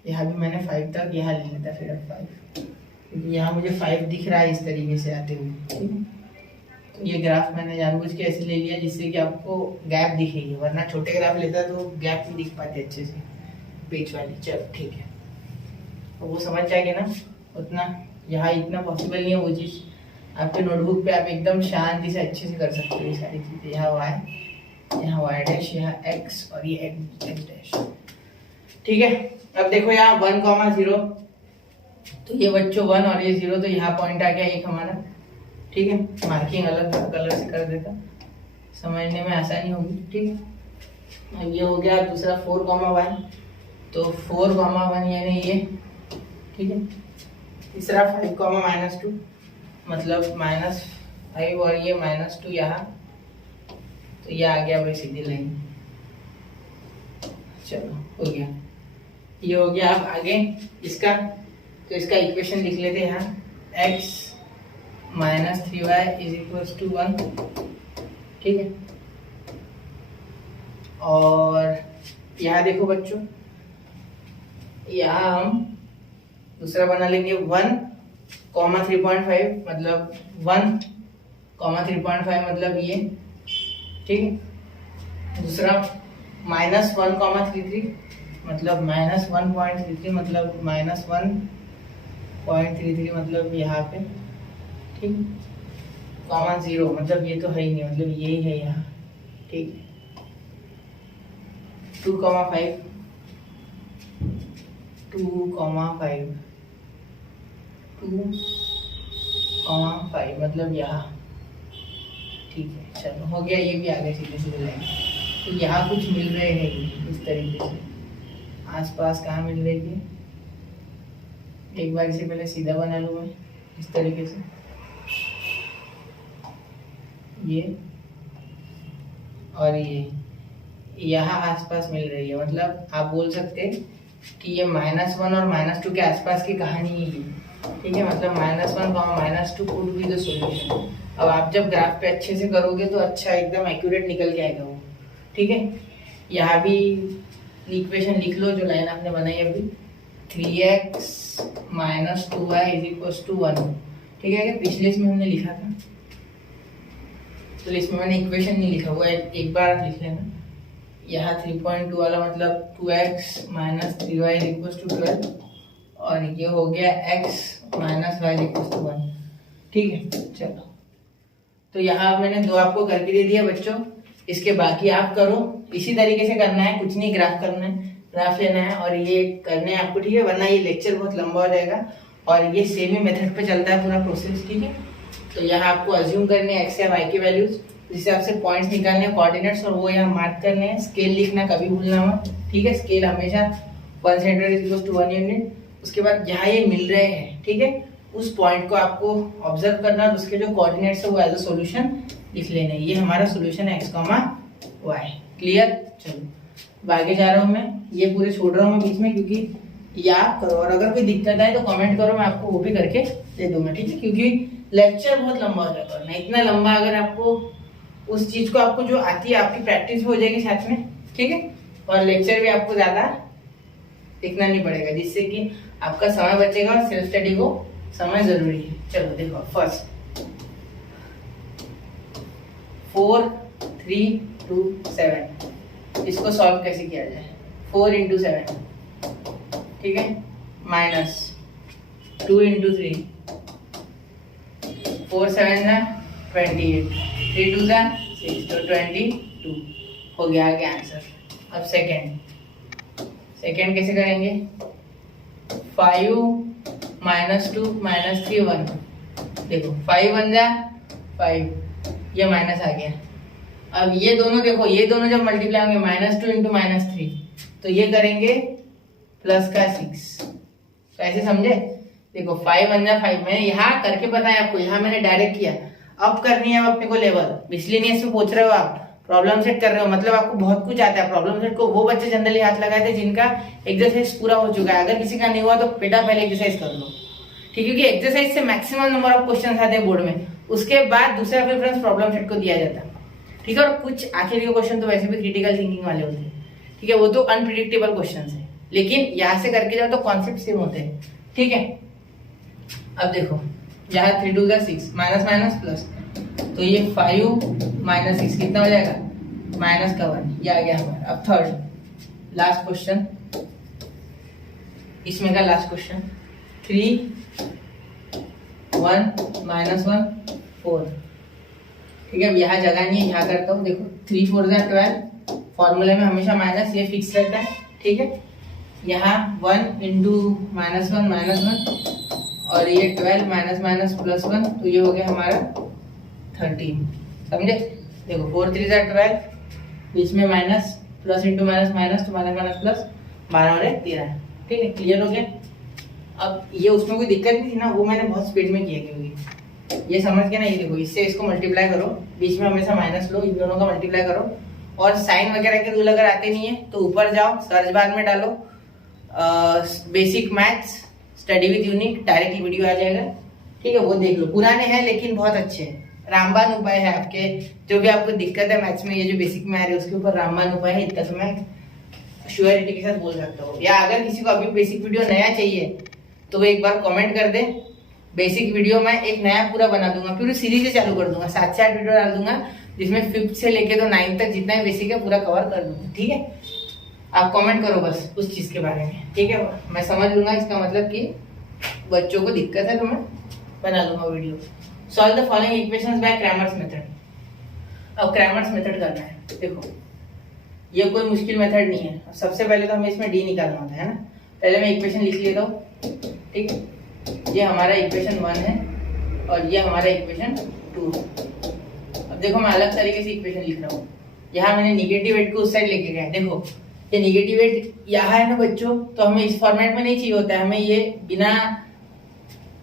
यहाँ भी मैंने 5 तक यहाँ ले लेता, फिर अब 5, क्योंकि यहाँ मुझे 5 दिख रहा है इस तरीके से आते हुए। ठीक है, तो ये ग्राफ मैंने जानबूझ के ऐसे ले लिया जिससे कि आपको गैप दिखेगी, वरना छोटे ग्राफ लेता तो गैप नहीं दिख पाते अच्छे से, बीच वाली। चलो ठीक है, तो वो समझ जाएंगे ना, उतना यहाँ इतना पॉसिबल नहीं है वो चीज़। आपके नोटबुक पे आप एकदम शांति से अच्छे से कर सकते हो ये सारी चीज़ें। यहाँ y, यहाँ y', यहाँ x और ये x'। ठीक है, अब देखो यहाँ 1, 0, तो ये बच्चों 1 और ये 0, तो यहाँ पॉइंट आ गया एक हमारा। ठीक है, मार्किंग अलग कलर से कर देता, समझने में आसानी होगी। ठीक है, अब ये हो गया दूसरा 4, 1, तो 4, 1 यानी ये। ठीक है, तीसरा 5, -2 मतलब -5 और ये -2 यहाँ, तो ये आ गया भाई सीधी लाइन। चलो हो गया, ये हो गया। अब आगे इसका, तो इसका इक्वेशन लिख लेते हैं यहाँ, x - 3y = 1। ठीक है, और यहाँ देखो बच्चों, यहाँ हम दूसरा बना लेंगे 1, 3.5 मतलब 1, 3.5 मतलब ये। ठीक है, दूसरा -1, 33 मतलब -1.33 मतलब -1.33 मतलब यहाँ पे। ठीक, 0 मतलब ये तो है ही नहीं, मतलब यही है यहाँ। ठीक, 2, 5 2,5 मतलब यहाँ। ठीक है, चलो हो गया, ये भी आगे सीधे सीधे लाइन। तो यहाँ कुछ मिल रहे हैं इस तरीके से, आसपास कहाँ मिल रही है। एक बार इसे पहले सीधा बना लूँ मैं इस तरीके से, ये और ये यहाँ आसपास मिल रही है। मतलब आप बोल सकते हैं कि ये -1 और -2 के आसपास की कहानी ही है। ठीक है, मतलब -1, -2 कुड बी द सॉल्यूशन। अब आप जब ग्राफ पे अच्छे से करोगे तो अच्छा एकदम एक्यूरेट निकल के आएगा वो। ठीक है, यहाँ भी इक्वेशन लिख लो जो लाइन आपने बनाई अभी, 3x - 2y = 1। ठीक है, पिछले इसमें हमने लिखा था, तो इसमें मैंने इक्वेशन नहीं लिखा हुआ, एक बार लिख लेना। यहाँ 3.2 वाला मतलब 2x - 3y = 12, और ये हो गया x - y = 1। ठीक है, चलो तो यहाँ मैंने 2 आपको करके दे दिया बच्चों। इसके बाकी आप करो, इसी तरीके से करना है, कुछ नहीं, ग्राफ करना है, ग्राफ लेना है और ये करने हैं आपको। ठीक है, वरना ये लेक्चर बहुत लंबा हो जाएगा और ये सेम ही मेथड पे चलता है पूरा प्रोसेस। ठीक है, तो यहाँ आपको अज्यूम करने हैं x या y के वैल्यूज, इस हिसाब से पॉइंट्स निकालने हैं, कोऑर्डिनेट्स, और वो यहाँ मार्क करने हैं। स्केल लिखना कभी भूलना मत। ठीक है, स्केल हमेशा 1 सेंटीमीटर = 1 यूनिट। उसके बाद यहाँ ये मिल रहे हैं, ठीक है, उस पॉइंट को आपको ऑब्जर्व करना और उसके जो कोऑर्डिनेट्स है वो एज अ सॉल्यूशन लिख लेना है। ये हमारा सॉल्यूशन है x, y। क्लियर? चलो आगे जा रहा हूँ मैं, ये पूरे छोड़ रहा हूँ मैं बीच में, क्योंकि याद करो और अगर कोई दिक्कत आए तो कमेंट करो, मैं आपको वो भी करके दे दूंगा। ठीक है, क्योंकि लेक्चर बहुत लंबा हो जाएगा ना, इतना लंबा अगर आपको उस चीज को आपको जो आती है आपकी प्रैक्टिस हो जाएगी साथ में। ठीक है, और लेक्चर भी आपको ज्यादा देखना नहीं पड़ेगा, जिससे कि आपका समय बचेगा और सेल्फ स्टडी को समय जरूरी है। चलो देखो, फर्स्ट 4, 3, 2, 7, इसको सॉल्व कैसे किया जाए। 4 × 7, ठीक है, -2 × 3, 4 7 28, 3 2 6, तो 22 हो गया आगे आंसर। अब सेकेंड कैसे करेंगे। 5 - 2 - 3 1, देखो 5 1 जा 5, ये माइनस आ गया। अब ये दोनों देखो, ये दोनों जब मल्टीप्लाई होंगे -2 × -3, तो ये करेंगे प्लस का 6। कैसे समझे? देखो 5 1 जा 5, मैंने यहाँ करके बताया आपको, यहाँ मैंने डायरेक्ट किया। अब करनी है अपने को लेवल, मिसलेनियस में पूछ रहे हो आप, प्रॉब्लम सेट कर रहे हो, मतलब आपको बहुत कुछ आता है। प्रॉब्लम सेट को वो बच्चे जनरली हाथ लगाए थे जिनका एक्सरसाइज पूरा हो चुका है। अगर किसी का नहीं हुआ तो बेटा पहले एक्सरसाइज कर लो, ठीक है, क्योंकि एक्सरसाइज से मैक्सिमम नंबर ऑफ क्वेश्चन आते हैं बोर्ड में। उसके बाद दूसरा प्रेफरेंस प्रॉब्लम सेट को दिया जाता है। ठीक है, और कुछ आखिर के क्वेश्चन तो वैसे भी क्रिटिकल थिंकिंग वाले होते हैं। ठीक है, वो तो अनप्रिडिक्टेबल क्वेश्चन है, लेकिन यहाँ से करके जाओ तो कॉन्सेप्ट सेम होते हैं। ठीक है, अब देखो यहाँ 3 2 6, माइनस माइनस प्लस, तो ये 5 - 6 कितना हो जाएगा, -1, ये आ गया हमारा। अब थर्ड लास्ट क्वेश्चन, इसमें का लास्ट क्वेश्चन, 3 1 -1 4। ठीक है, अब यहाँ जगह नहीं है, यहाँ करता हूँ। देखो 3 4 12, फॉर्मूले में हमेशा माइनस ये फिक्स रहता है। ठीक है, यहाँ 1 × -1 और ये 12 -+1, तो ये हो गया हमारा 13। समझे? देखो 4 3 12, बीच में minus, plus into minus minus, तो माइनस प्लस, 12 और 13। ठीक है, क्लियर हो गया। अब ये उसमें कोई दिक्कत नहीं थी ना, वो मैंने बहुत स्पीड में किया, क्योंकि ये समझ के ना, ये देखो इससे इसको मल्टीप्लाई करो, बीच में हमेशा माइनस लो, इन दोनों का मल्टीप्लाई करो, और साइन वगैरह के रूल अगर आते नहीं है तो ऊपर जाओ, सर्च बार में डालो basic maths study with unique, directly video आ जाएगा। ठीक है, वो देख लो, पुराने हैं लेकिन बहुत अच्छे हैं। रामबाण उपाय है आपके, जो भी आपको दिक्कत है मैथ्स में, ये जो बेसिक में आ रहे हैं उसके ऊपर रामबाण उपाय है, इतना तो मैं श्योरिटी के साथ बोल सकता हूँ। या अगर किसी को अभी बेसिक वीडियो नया चाहिए तो वो एक बार कमेंट कर दे, बेसिक वीडियो मैं एक नया पूरा बना दूंगा, पूरी सीरीज चालू कर दूंगा, 7 से 8 वीडियो डाल दूंगा, जिसमें 5th से लेके तो 9th तक जितना भी बेसिक है पूरा कवर कर दूंगा। ठीक है, आप कमेंट करो बस उस चीज के बारे में। ठीक है, मैं समझ लूंगा, इसका मतलब कि बच्चों को दिक्कत है तो मैं बना लूंगा video. Solve the following equations bye Cramer's method. अब क्रैमर्स मेथड करना है। देखो ये कोई मुश्किल मेथड नहीं है। सबसे पहले तो हमें इसमें डी निकालना होता है ना। पहले मैं इक्वेशन लिख लेता हूँ। ठीक है, ये हमारा इक्वेशन 1 है और ये हमारा इक्वेशन 2 है। अब देखो मैं अलग तरीके से इक्वेशन लिख रहा हूँ। यहाँ मैंने निगेटिव 8 को उस साइड लेके गया। देखो ये निगेटिव 8 यहाँ है ना बच्चों, तो हमें इस फॉर्मेट में नहीं चाहिए होता है। हमें ये बिना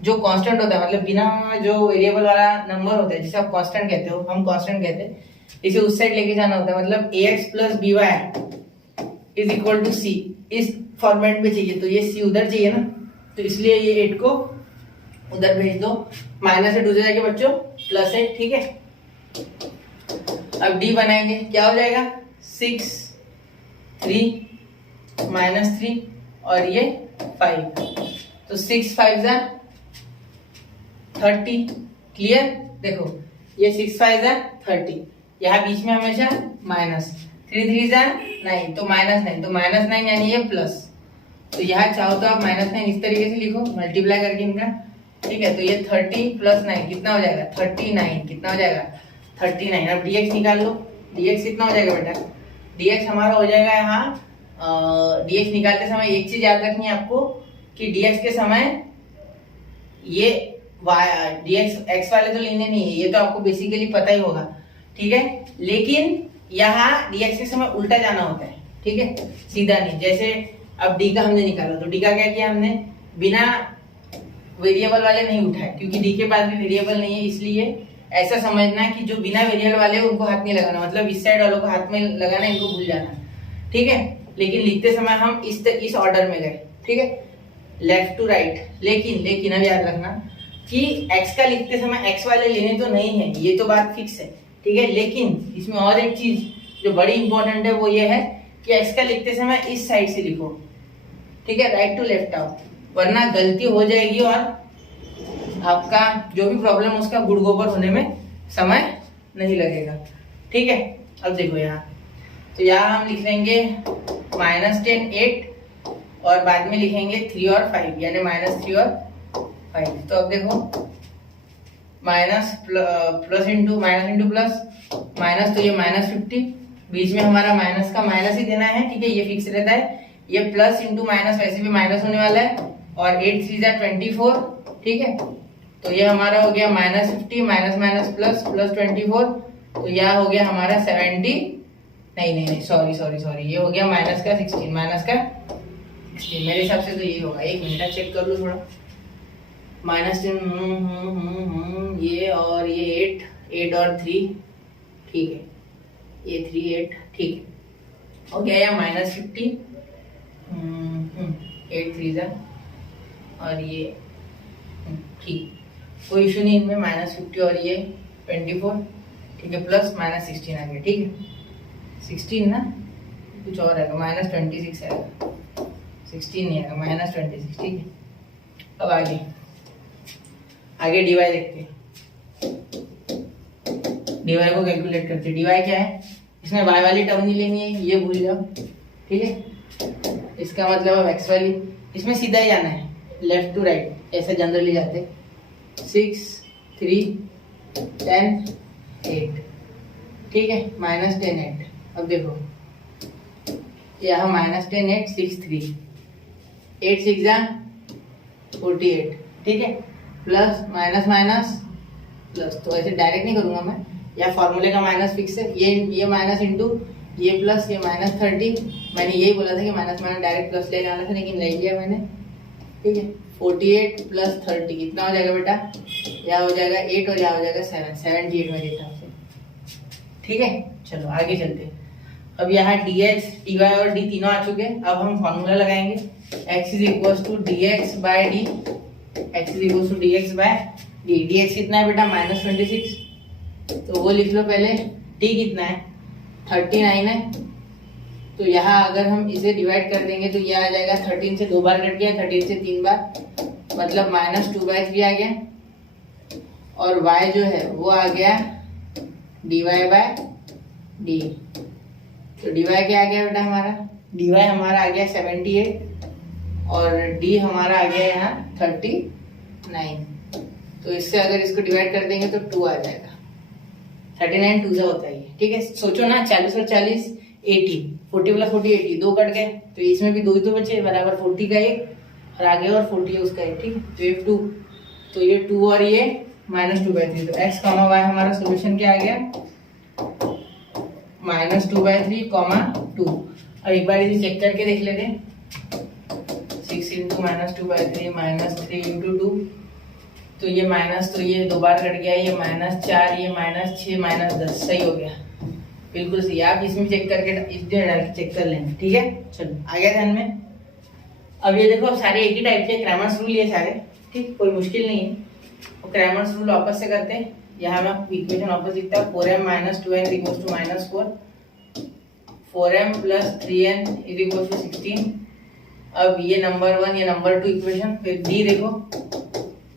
जो कांस्टेंट होता है, मतलब बिना जो वेरिएबल वाला नंबर होता है जिसे आप कांस्टेंट कहते हो, हम कांस्टेंट कहते हैं, इसे उस साइड लेके जाना होता है। मतलब ax plus by is equal to c, इस फॉर्मेट में चाहिए। तो ये c उधर चाहिए ना, तो इसलिए ये 8 को उधर भेज दो। माइनस से 2 से जाके बच्चों प्लस 8, ठीक है। अब d बनाएंगे, क्या हो जाएगा 6 3 माइनस 3 और ये 5, तो 6 5 जा 30। क्लियर। देखो ये 6 5 जा 30, यहाँ बीच में हमेशा माइनस, 3 3 जा 9, तो माइनस 9, तो माइनस 9 यानी ये प्लस। तो यहाँ चाहो तो आप माइनस 9 इस तरीके से लिखो, मल्टीप्लाई करके इनका, ठीक है। तो ये 30 प्लस 9 कितना हो जाएगा 39, कितना हो जाएगा 39। अब dx निकाल लो, dx कितना हो जाएगा बेटा, dx हमारा हो जाएगा यहाँ dx निकालते समय एक चीज याद रखनी है आपको कि dx के समय ये dx x वाले तो लेने नहीं है, ये तो आपको बेसिकली पता ही होगा, ठीक है। लेकिन यहाँ dx के समय उल्टा जाना होता है, ठीक है, सीधा नहीं। जैसे अब d का हमने निकाला, तो d का क्या किया हमने, बिना वेरिएबल वाले नहीं उठाए, क्योंकि d के पास भी वेरिएबल नहीं है। इसलिए ऐसा समझना कि जो बिना वेरिएबल वाले उनको हाथ नहीं लगाना, मतलब इस साइड वालों को हाथ में लगाना, इनको भूल जाना, ठीक है। लेकिन लिखते समय हम इस ऑर्डर में गए, ठीक है, लेफ्ट टू राइट। लेकिन अब याद रखना कि x का लिखते समय x वाले लेने तो नहीं है, ये तो बात फिक्स है, ठीक है। लेकिन इसमें और एक चीज जो बड़ी इंपॉर्टेंट है वो ये है कि x का लिखते समय इस साइड से लिखो, ठीक है, राइट टू लेफ्ट आओ, वरना गलती हो जाएगी और आपका जो भी प्रॉब्लम उसका गुड़ गोबर होने में समय नहीं लगेगा, ठीक है। अब देखो यहाँ, तो यहाँ हम लिख लेंगे -10 8 और बाद में लिखेंगे 3 और 5, यानी -3 और 5। तो अब देखो minus plus into plus minus, तो ये -50, बीच में हमारा माइनस का माइनस ही देना है, ठीक है, ये फिक्स रहता है। ये प्लस इंटू माइनस वैसे भी माइनस होने वाला है, और 8 3 24, ठीक है। तो ये हमारा हो गया -50 माइनस माइनस प्लस प्लस 24, तो यह हो गया हमारा 70, नहीं सॉरी, ये हो गया माइनस का 16, मेरे हिसाब से तो ये होगा। एक मिनट चेक कर लो थोड़ा, -10 ये और ये 8 और 3, ठीक है, ये 3 8, ठीक है, हो गया या -50 8 3 जा और ये, ठीक, कोई इशू नहीं इनमें, -50 और ये 24, ठीक है, प्लस -16 आ गया, ठीक है, 16 ना, कुछ और आएगा -26 आएगा, 16 नहीं आएगा, -26, ठीक है। अब आगे dy देखते हैं, dy को कैलकुलेट करते हैं। dy क्या है, इसमें y वाली टर्म नहीं लेनी है, ये भूल जाओ, ठीक है। इसका मतलब अब x वाली, इसमें सीधा ही जाना है, लेफ्ट टू राइट, ऐसे जनरली जाते। 6 3 10 8, ठीक है, -10 8। अब देखो यहाँ -10 8 6 3 8 6 जा 48, ठीक है, प्लस माइनस माइनस प्लस, तो ऐसे डायरेक्ट नहीं करूंगा मैं, या फॉर्मूले का माइनस फिक्स है, ये माइनस इंटू ये प्लस, ये -30। मैंने यही बोला था कि माइनस डायरेक्ट प्लस लेने वाला था, लेकिन ले लिया मैंने, ठीक है। 48 प्लस 30 कितना हो जाएगा बेटा, यहाँ हो जाएगा 8 और यहाँ हो जाएगा 7, 78 मेरे हिसाब से, ठीक है। चलो आगे चलते हैं। अब यहाँ dx dy और d तीनों आ चुके हैं। अब हम फॉर्मूला लगाएंगे, x is equal to dx by D, x is equal to dx by D. dx कितना है बेटा -26, तो वो लिख लो पहले। d कितना है 39 है, तो यहाँ अगर हम इसे डिवाइड कर देंगे तो ये आ जाएगा 13 से 2 बार कट गया, 13 से 3 बार, मतलब -2/3 आ गया, और y जो है वो आ गया dy बाय डी। तो dy क्या आ गया बेटा हमारा, dy हमारा आ गया 78 और d हमारा आ गया यहाँ 39। तो इससे अगर इसको डिवाइड कर देंगे तो 2 आ जाएगा, 39 2 होता है, ठीक है। सोचो ना 40 और 40 80, 40 प्लस 40 80, 2 कट गए, तो इसमें भी 2 ही तो बचे, बराबर 40 का 1, और आगे और 40 है उसका है, ठीक है। तो ये 2, तो ये 2 और ये -2/3, तो x, y हमारा सोल्यूशन क्या आ गया, -2/3, 2। और एक बार इसे चेक करके देख लेते हैं। 6 इंटू -2/3 -3 इंटू 2, तो ये माइनस, तो ये 2 बार कट गया, ये -4, ये -6, -10, सही हो गया, बिल्कुल सही। आप इसमें चेक करके इसमें डायरेक्ट चेक कर लेंगे, ठीक है। चलो आ गया ध्यान में। अब ये देखो, अब सारे एक ही टाइप के क्रैमर्स रूल ये सारे, ठीक, कोई मुश्किल नहीं है। तो क्रैमर्स रूल वापस से करते हैं। यहाँ में इक्वेशन वापस दिखता है, 4m - 2n = -4, 4m + 3n = 16। अब ये नंबर 1, ये नंबर 2 इक्वेशन। फिर डी देखो,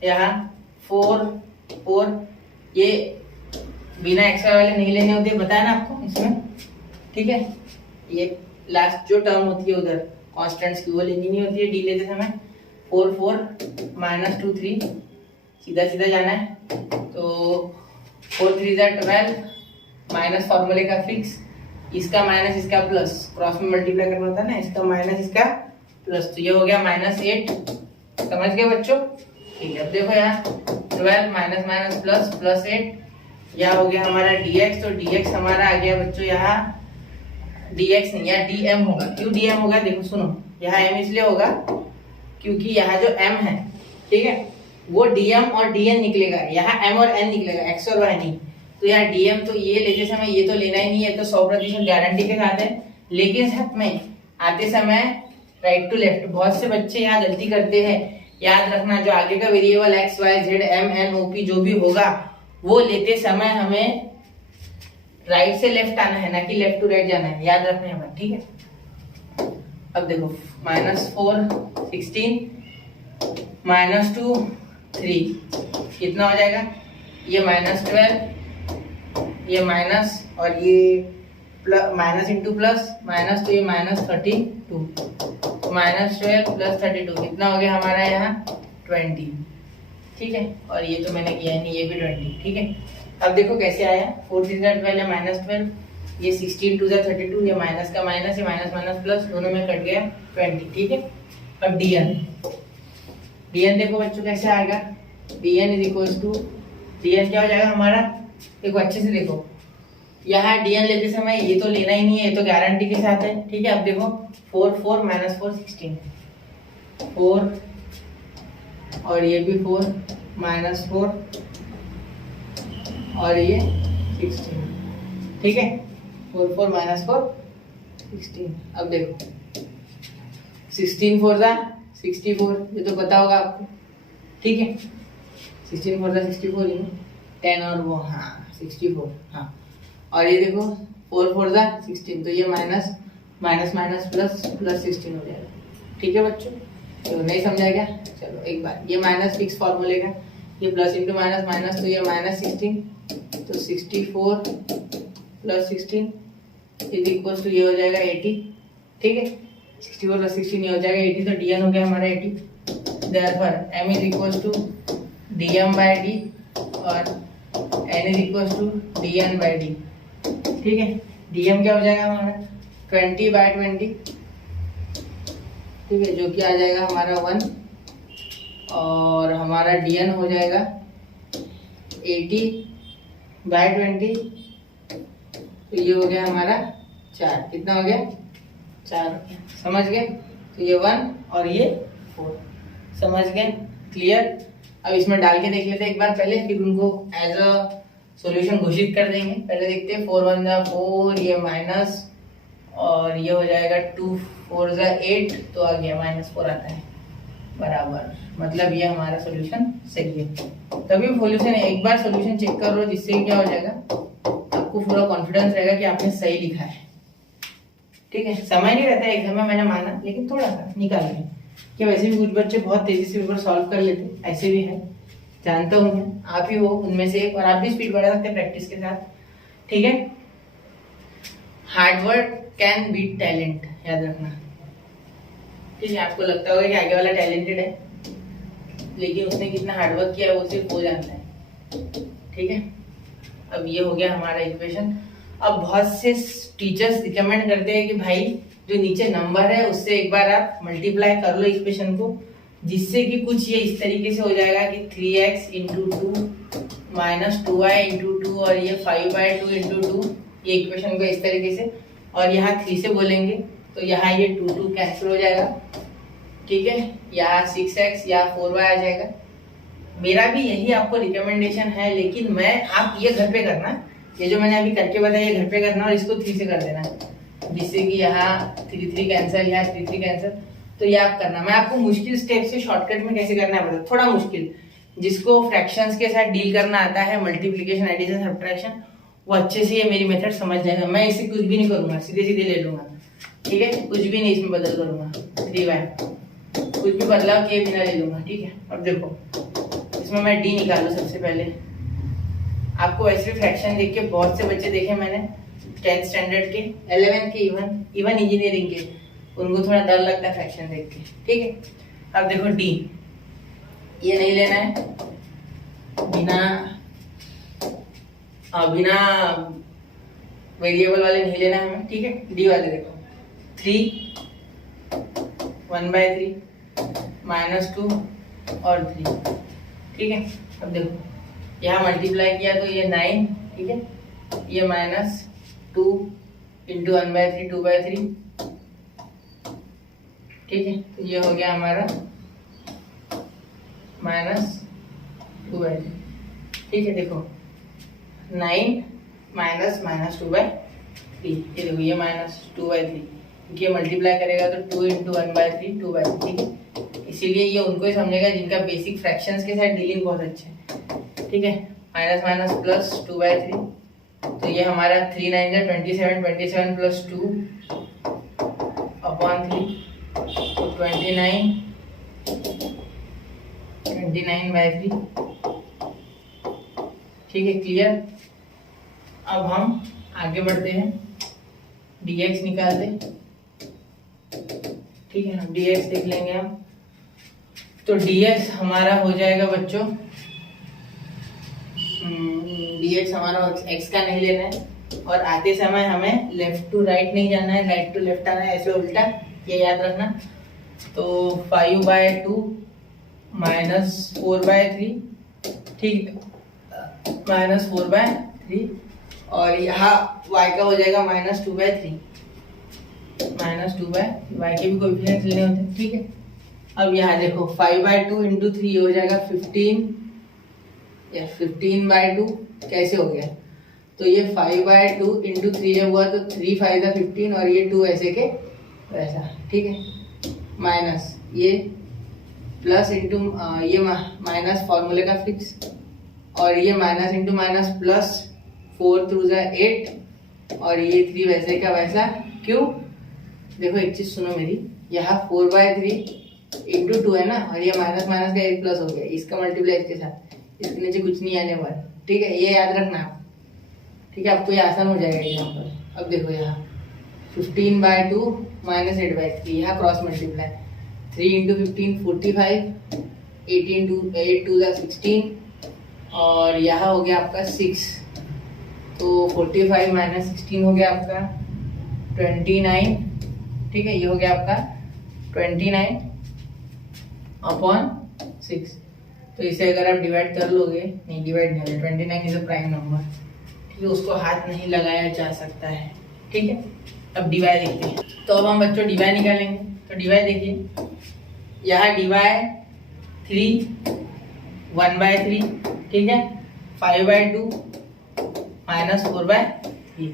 यहाँ 4, ये बिना एक्स्ट्रा वाले नहीं लेने होते, बताया ना आपको इसमें, ठीक है। ये लास्ट जो टर्म होती है उधर कॉन्स्टेंट्स की, वो लेनी नहीं होती है डी लेते समय। 4 -2 3, सीधा सीधा जाना है। तो 4 3 12, माइनस फॉर्मूले का फिक्स, इसका माइनस इसका प्लस, क्रॉस में मल्टीप्लाई करना होता है ना, इसका माइनस इसका प्लस, तो ये हो गया -8। समझ गए बच्चों, ठीक है। अब देखो यहाँ 12 माइनस प्लस 8, यहाँ हो गया हमारा dx। तो dx हमारा आ गया बच्चों, यहाँ dx नहीं, यहाँ dm होगा। क्यों dm होगा, देखो सुनो, यहाँ m इसलिए होगा क्योंकि यहाँ जो m है, ठीक है, वो dm और dn निकलेगा, यहाँ m और n निकलेगा, x और y नहीं। तो यहाँ dm, तो ये लेते समय ये तो लेना ही नहीं है, तो 100% गारंटी के साथ है। लेकिन साथ में आते समय राइट टू लेफ्ट, बहुत से बच्चे यहाँ गलती करते हैं। याद रखना, जो आगे का variable x y z m n o p जो भी होगा, वो लेते समय हमें राइट से लेफ्ट आना है, ना कि लेफ्ट टू राइट जाना है, याद रखना है, ठीक है। अब देखो -4 16 -2 3, कितना हो जाएगा, ये -12, ये माइनस, और ये माइनस इंटू प्लस माइनस, तो ये -32, -12 + 32, कितना हो गया हमारा यहाँ 20, ठीक है। और ये तो मैंने किया नहीं, ये भी 20, ठीक है। अब देखो कैसे आया, 4 3 12 है -12, ये 16 2 32, ये माइनस का माइनस, ये माइनस प्लस, दोनों में कट गया 20, ठीक है। अब dn देखो बच्चों कैसे आएगा, dn क्या हो जाएगा हमारा, देखो अच्छे से देखो, यहाँ dn लेते समय ये तो लेना ही नहीं है, ये तो गारंटी के साथ है, ठीक है। अब देखो 4 -4 16, 4 और ये भी 4 -4 और ये 16, ठीक है। 4 -4 16। अब देखो 16 4 64, ये तो पता होगा आपको, ठीक है। 16 4 64, 10 और वो, हाँ 64, हाँ। और ये देखो 4 4 16, तो ये माइनस प्लस 16 हो जाएगा, ठीक है बच्चों। तो नहीं समझा क्या, चलो एक बार, ये माइनस फिक्स फॉर्मूले का, ये प्लस इंटू माइनस, तो ये -16, तो 64 + 16 = ये हो जाएगा 80, ठीक है। 64 + 16 ये हो जाएगा 80, तो dn हो गया हमारा 80। देयरफॉर m = dm/d और n = dn/d, ठीक है। dm क्या हो जाएगा हमारा 20/20, ठीक है, जो कि आ जाएगा हमारा 1, और हमारा dn हो जाएगा 80/20, तो ये हो गया हमारा 4, कितना हो गया 4, समझ गए। तो ये 1 और ये 4, समझ गए, क्लियर। अब इसमें डाल के देख लेते हैं एक बार पहले, फिर उनको एज अ सॉल्यूशन घोषित कर देंगे। पहले देखते हैं 4 1 4, ये माइनस, और ये हो जाएगा 2 4 8, तो आ गया -4 आता है बराबर, मतलब ये हमारा सॉल्यूशन सही है। तभी सॉल्यूशन एक बार सॉल्यूशन चेक कर लो, जिससे क्या हो जाएगा, आपको पूरा कॉन्फिडेंस रहेगा कि आपने सही लिखा है, ठीक है। समय नहीं रहता है एग्जाम में, मैंने माना, लेकिन थोड़ा सा निकाल लें, क्या वैसे भी कुछ बच्चे बहुत तेजी से पेपर सॉल्व कर लेते, ऐसे भी है, जानता हूँ मैं, आप ही हो उनमें से एक, और आप भी स्पीड बढ़ा सकते हैं प्रैक्टिस के साथ, ठीक है। Hard work can beat talent, याद रखना, ठीक है। आपको लगता होगा कि आगे वाला टैलेंटेड है, लेकिन उसने कितना हार्डवर्क किया है वो सिर्फ वो जानता है, ठीक है। अब ये हो गया हमारा इक्वेशन। अब बहुत से टीचर्स रिकमेंड करते हैं कि भाई जो नीचे नंबर है उससे एक बार आप मल्टीप्लाई कर लो इक्वेशन को, जिससे कि कुछ ये इस तरीके से हो जाएगा कि 3x into 2 minus 2y into 2 और ये 5/2 इंटू 2, ये इक्वेशन को इस तरीके से, और यहाँ 3 से बोलेंगे तो यहाँ ये 2 कैंसिल हो जाएगा, ठीक है। यहाँ 6x या 4y आ जाएगा। मेरा भी यही आपको रिकमेंडेशन है, लेकिन मैं आप ये घर पे करना, ये जो मैंने अभी करके बताया ये घर पे करना और इसको 3 से कर देना, जिससे कि यहाँ 3 कैंसिल, यहाँ 3 कैंसिल। तो ये आप करना, मैं आपको मुश्किल स्टेप से शॉर्टकट में कैसे करना है बता, थोड़ा मुश्किल, जिसको फ्रैक्शंस के साथ डील करना आता है, मल्टीप्लिकेशन, एडिशन, सब्ट्रैक्शन, वो अच्छे से ये मेरी मेथड समझ जाएगा। मैं इसे कुछ भी नहीं करूंगा, सीधे सीधे ले लूंगा, ठीक है, कुछ भी नहीं इसमें बदल करूंगा, 3y कुछ भी बदलाव किए बिना ले लूंगा, ठीक है। अब देखो इसमें मैं डी निकालू सबसे पहले। आपको वैसे भी फ्रैक्शन देख के बहुत से बच्चे देखे मैंने 10th स्टैंडर्ड के, 11th के, इवन इंजीनियरिंग के, उनको थोड़ा डर लगता है फ्रैक्शन देख के, ठीक है। अब देखो डी, ये नहीं लेना है, बिना वेरिएबल वाले नहीं लेना है हमें, ठीक है। डी वाले देखो 3 1/3 -2 और 3, ठीक है। अब देखो यहाँ मल्टीप्लाई किया तो ये 9, ठीक है, ये -2 इंटू 1/3 2/3, ठीक है। तो ये हो गया हमारा -2/3, ठीक है। देखो 9 -2/3, ये देखो ये -2/3, क्योंकि ये मल्टीप्लाई करेगा तो 2 इंटू 1/3 2/3, ठीक है। इसीलिए ये उनको ही समझेगा जिनका बेसिक फ्रैक्शंस के साथ डीलिंग बहुत अच्छा है, ठीक है। माइनस माइनस प्लस 2/3, तो ये हमारा 3 9 जा 27, 27 प्लस 2 अपॉन 3, तो 29/3, ठीक है, क्लियर। अब हम आगे बढ़ते हैं, dx निकालते, ठीक है। dx देख लेंगे हम, तो dx हमारा हो जाएगा बच्चों, dx हमारा x का नहीं लेना है, और आते समय हमें लेफ्ट टू राइट नहीं जाना है, राइट टू लेफ्ट आना है, ऐसे उल्टा, ये याद रखना। तो 5/2 -4/3, ठीक है, -4/3, और यहाँ y का हो जाएगा -2/3, -2/y के भी कोएफिशिएंट्स लेने होते हैं, ठीक है। अब यहाँ देखो 5/2 इंटू 3 हो जाएगा 15, या 15/2 कैसे हो गया, तो ये 5/2 इंटू 3 जब हुआ तो 3 5 का 15, और ये 2 ऐसे के वैसा, ठीक है, माइनस ये प्लस इंटू ये माइनस फॉर्मूले का फिक्स, और ये minus into minus plus, 4 through 8, और ये 3 वैसे का वैसा, क्यों। देखो एक चीज सुनो मेरी, यहाँ 4/3 इंटू 2 है ना, और ये माइनस माइनस का 1 प्लस हो गया, इसका मल्टीप्लाई इसके साथ, इसके नीचे कुछ नहीं आने वाला, ठीक है, ये याद रखना, ठीक है, आपको ये आसान हो जाएगा यहाँ पर। अब देखो यहाँ 15/2 -8/3, यहाँ क्रॉस मल्टीप्लाई, 3 इंटू 15 45, 18 2 8 2 16, और यहाँ हो गया आपका 6, तो 45 -16 हो गया आपका 29, ठीक है, ये हो गया आपका 29 अपॉन 6। तो इसे अगर आप डिवाइड कर लोगे, नहीं डिवाइड नहीं होगा, 29 इज अ प्राइम नंबर, ठीक है, उसको हाथ नहीं लगाया जा सकता है, ठीक है। अब डिवाइड देखते हैं, तो अब हम बच्चों डिवाइड निकालेंगे। तो डिवाइड देखिए, यहाँ डिवाइड 3 1/3, ठीक है, 5/2 -4/3,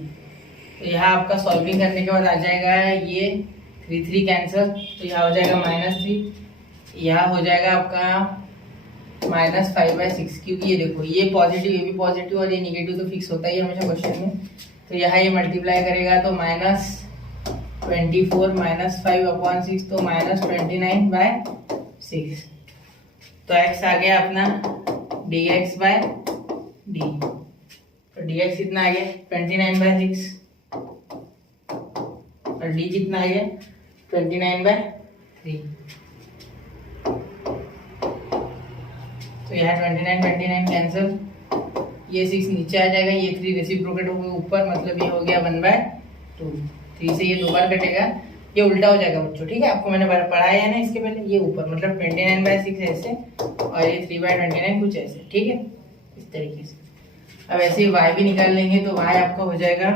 तो यहाँ आपका सॉल्विंग करने के बाद आ जाएगा ये 3 कैंसिल, तो यहाँ हो जाएगा -3, यहाँ हो जाएगा आपका -5/6, क्योंकि ये देखो ये पॉजिटिव, ये भी पॉजिटिव, और ये निगेटिव तो फिक्स होता ही है हमेशा क्वेश्चन में। तो यहाँ ये मल्टीप्लाई करेगा तो -24 -5/6, तो -29/6, तो x आ गया अपना dx/d, तो dx कितना आ गया 29/6, और d कितना आ गया 29/3, तो यहाँ 29 कैंसिल, ये 6 नीचे आ जाएगा, ये 3 रेसिप्रोकेट हो गया ऊपर, मतलब ये हो गया 1/2, 3 से ये 2 बार कटेगा, ये उल्टा हो जाएगा बच्चों, ठीक है। आपको मैंने पढ़ाया है ना इसके पहले, ये ऊपर मतलब 29/6 ऐसे और ये 3/29 कुछ ऐसे, ठीक है, इस तरीके से। अब ऐसे ही y भी निकाल लेंगे तो y आपका हो जाएगा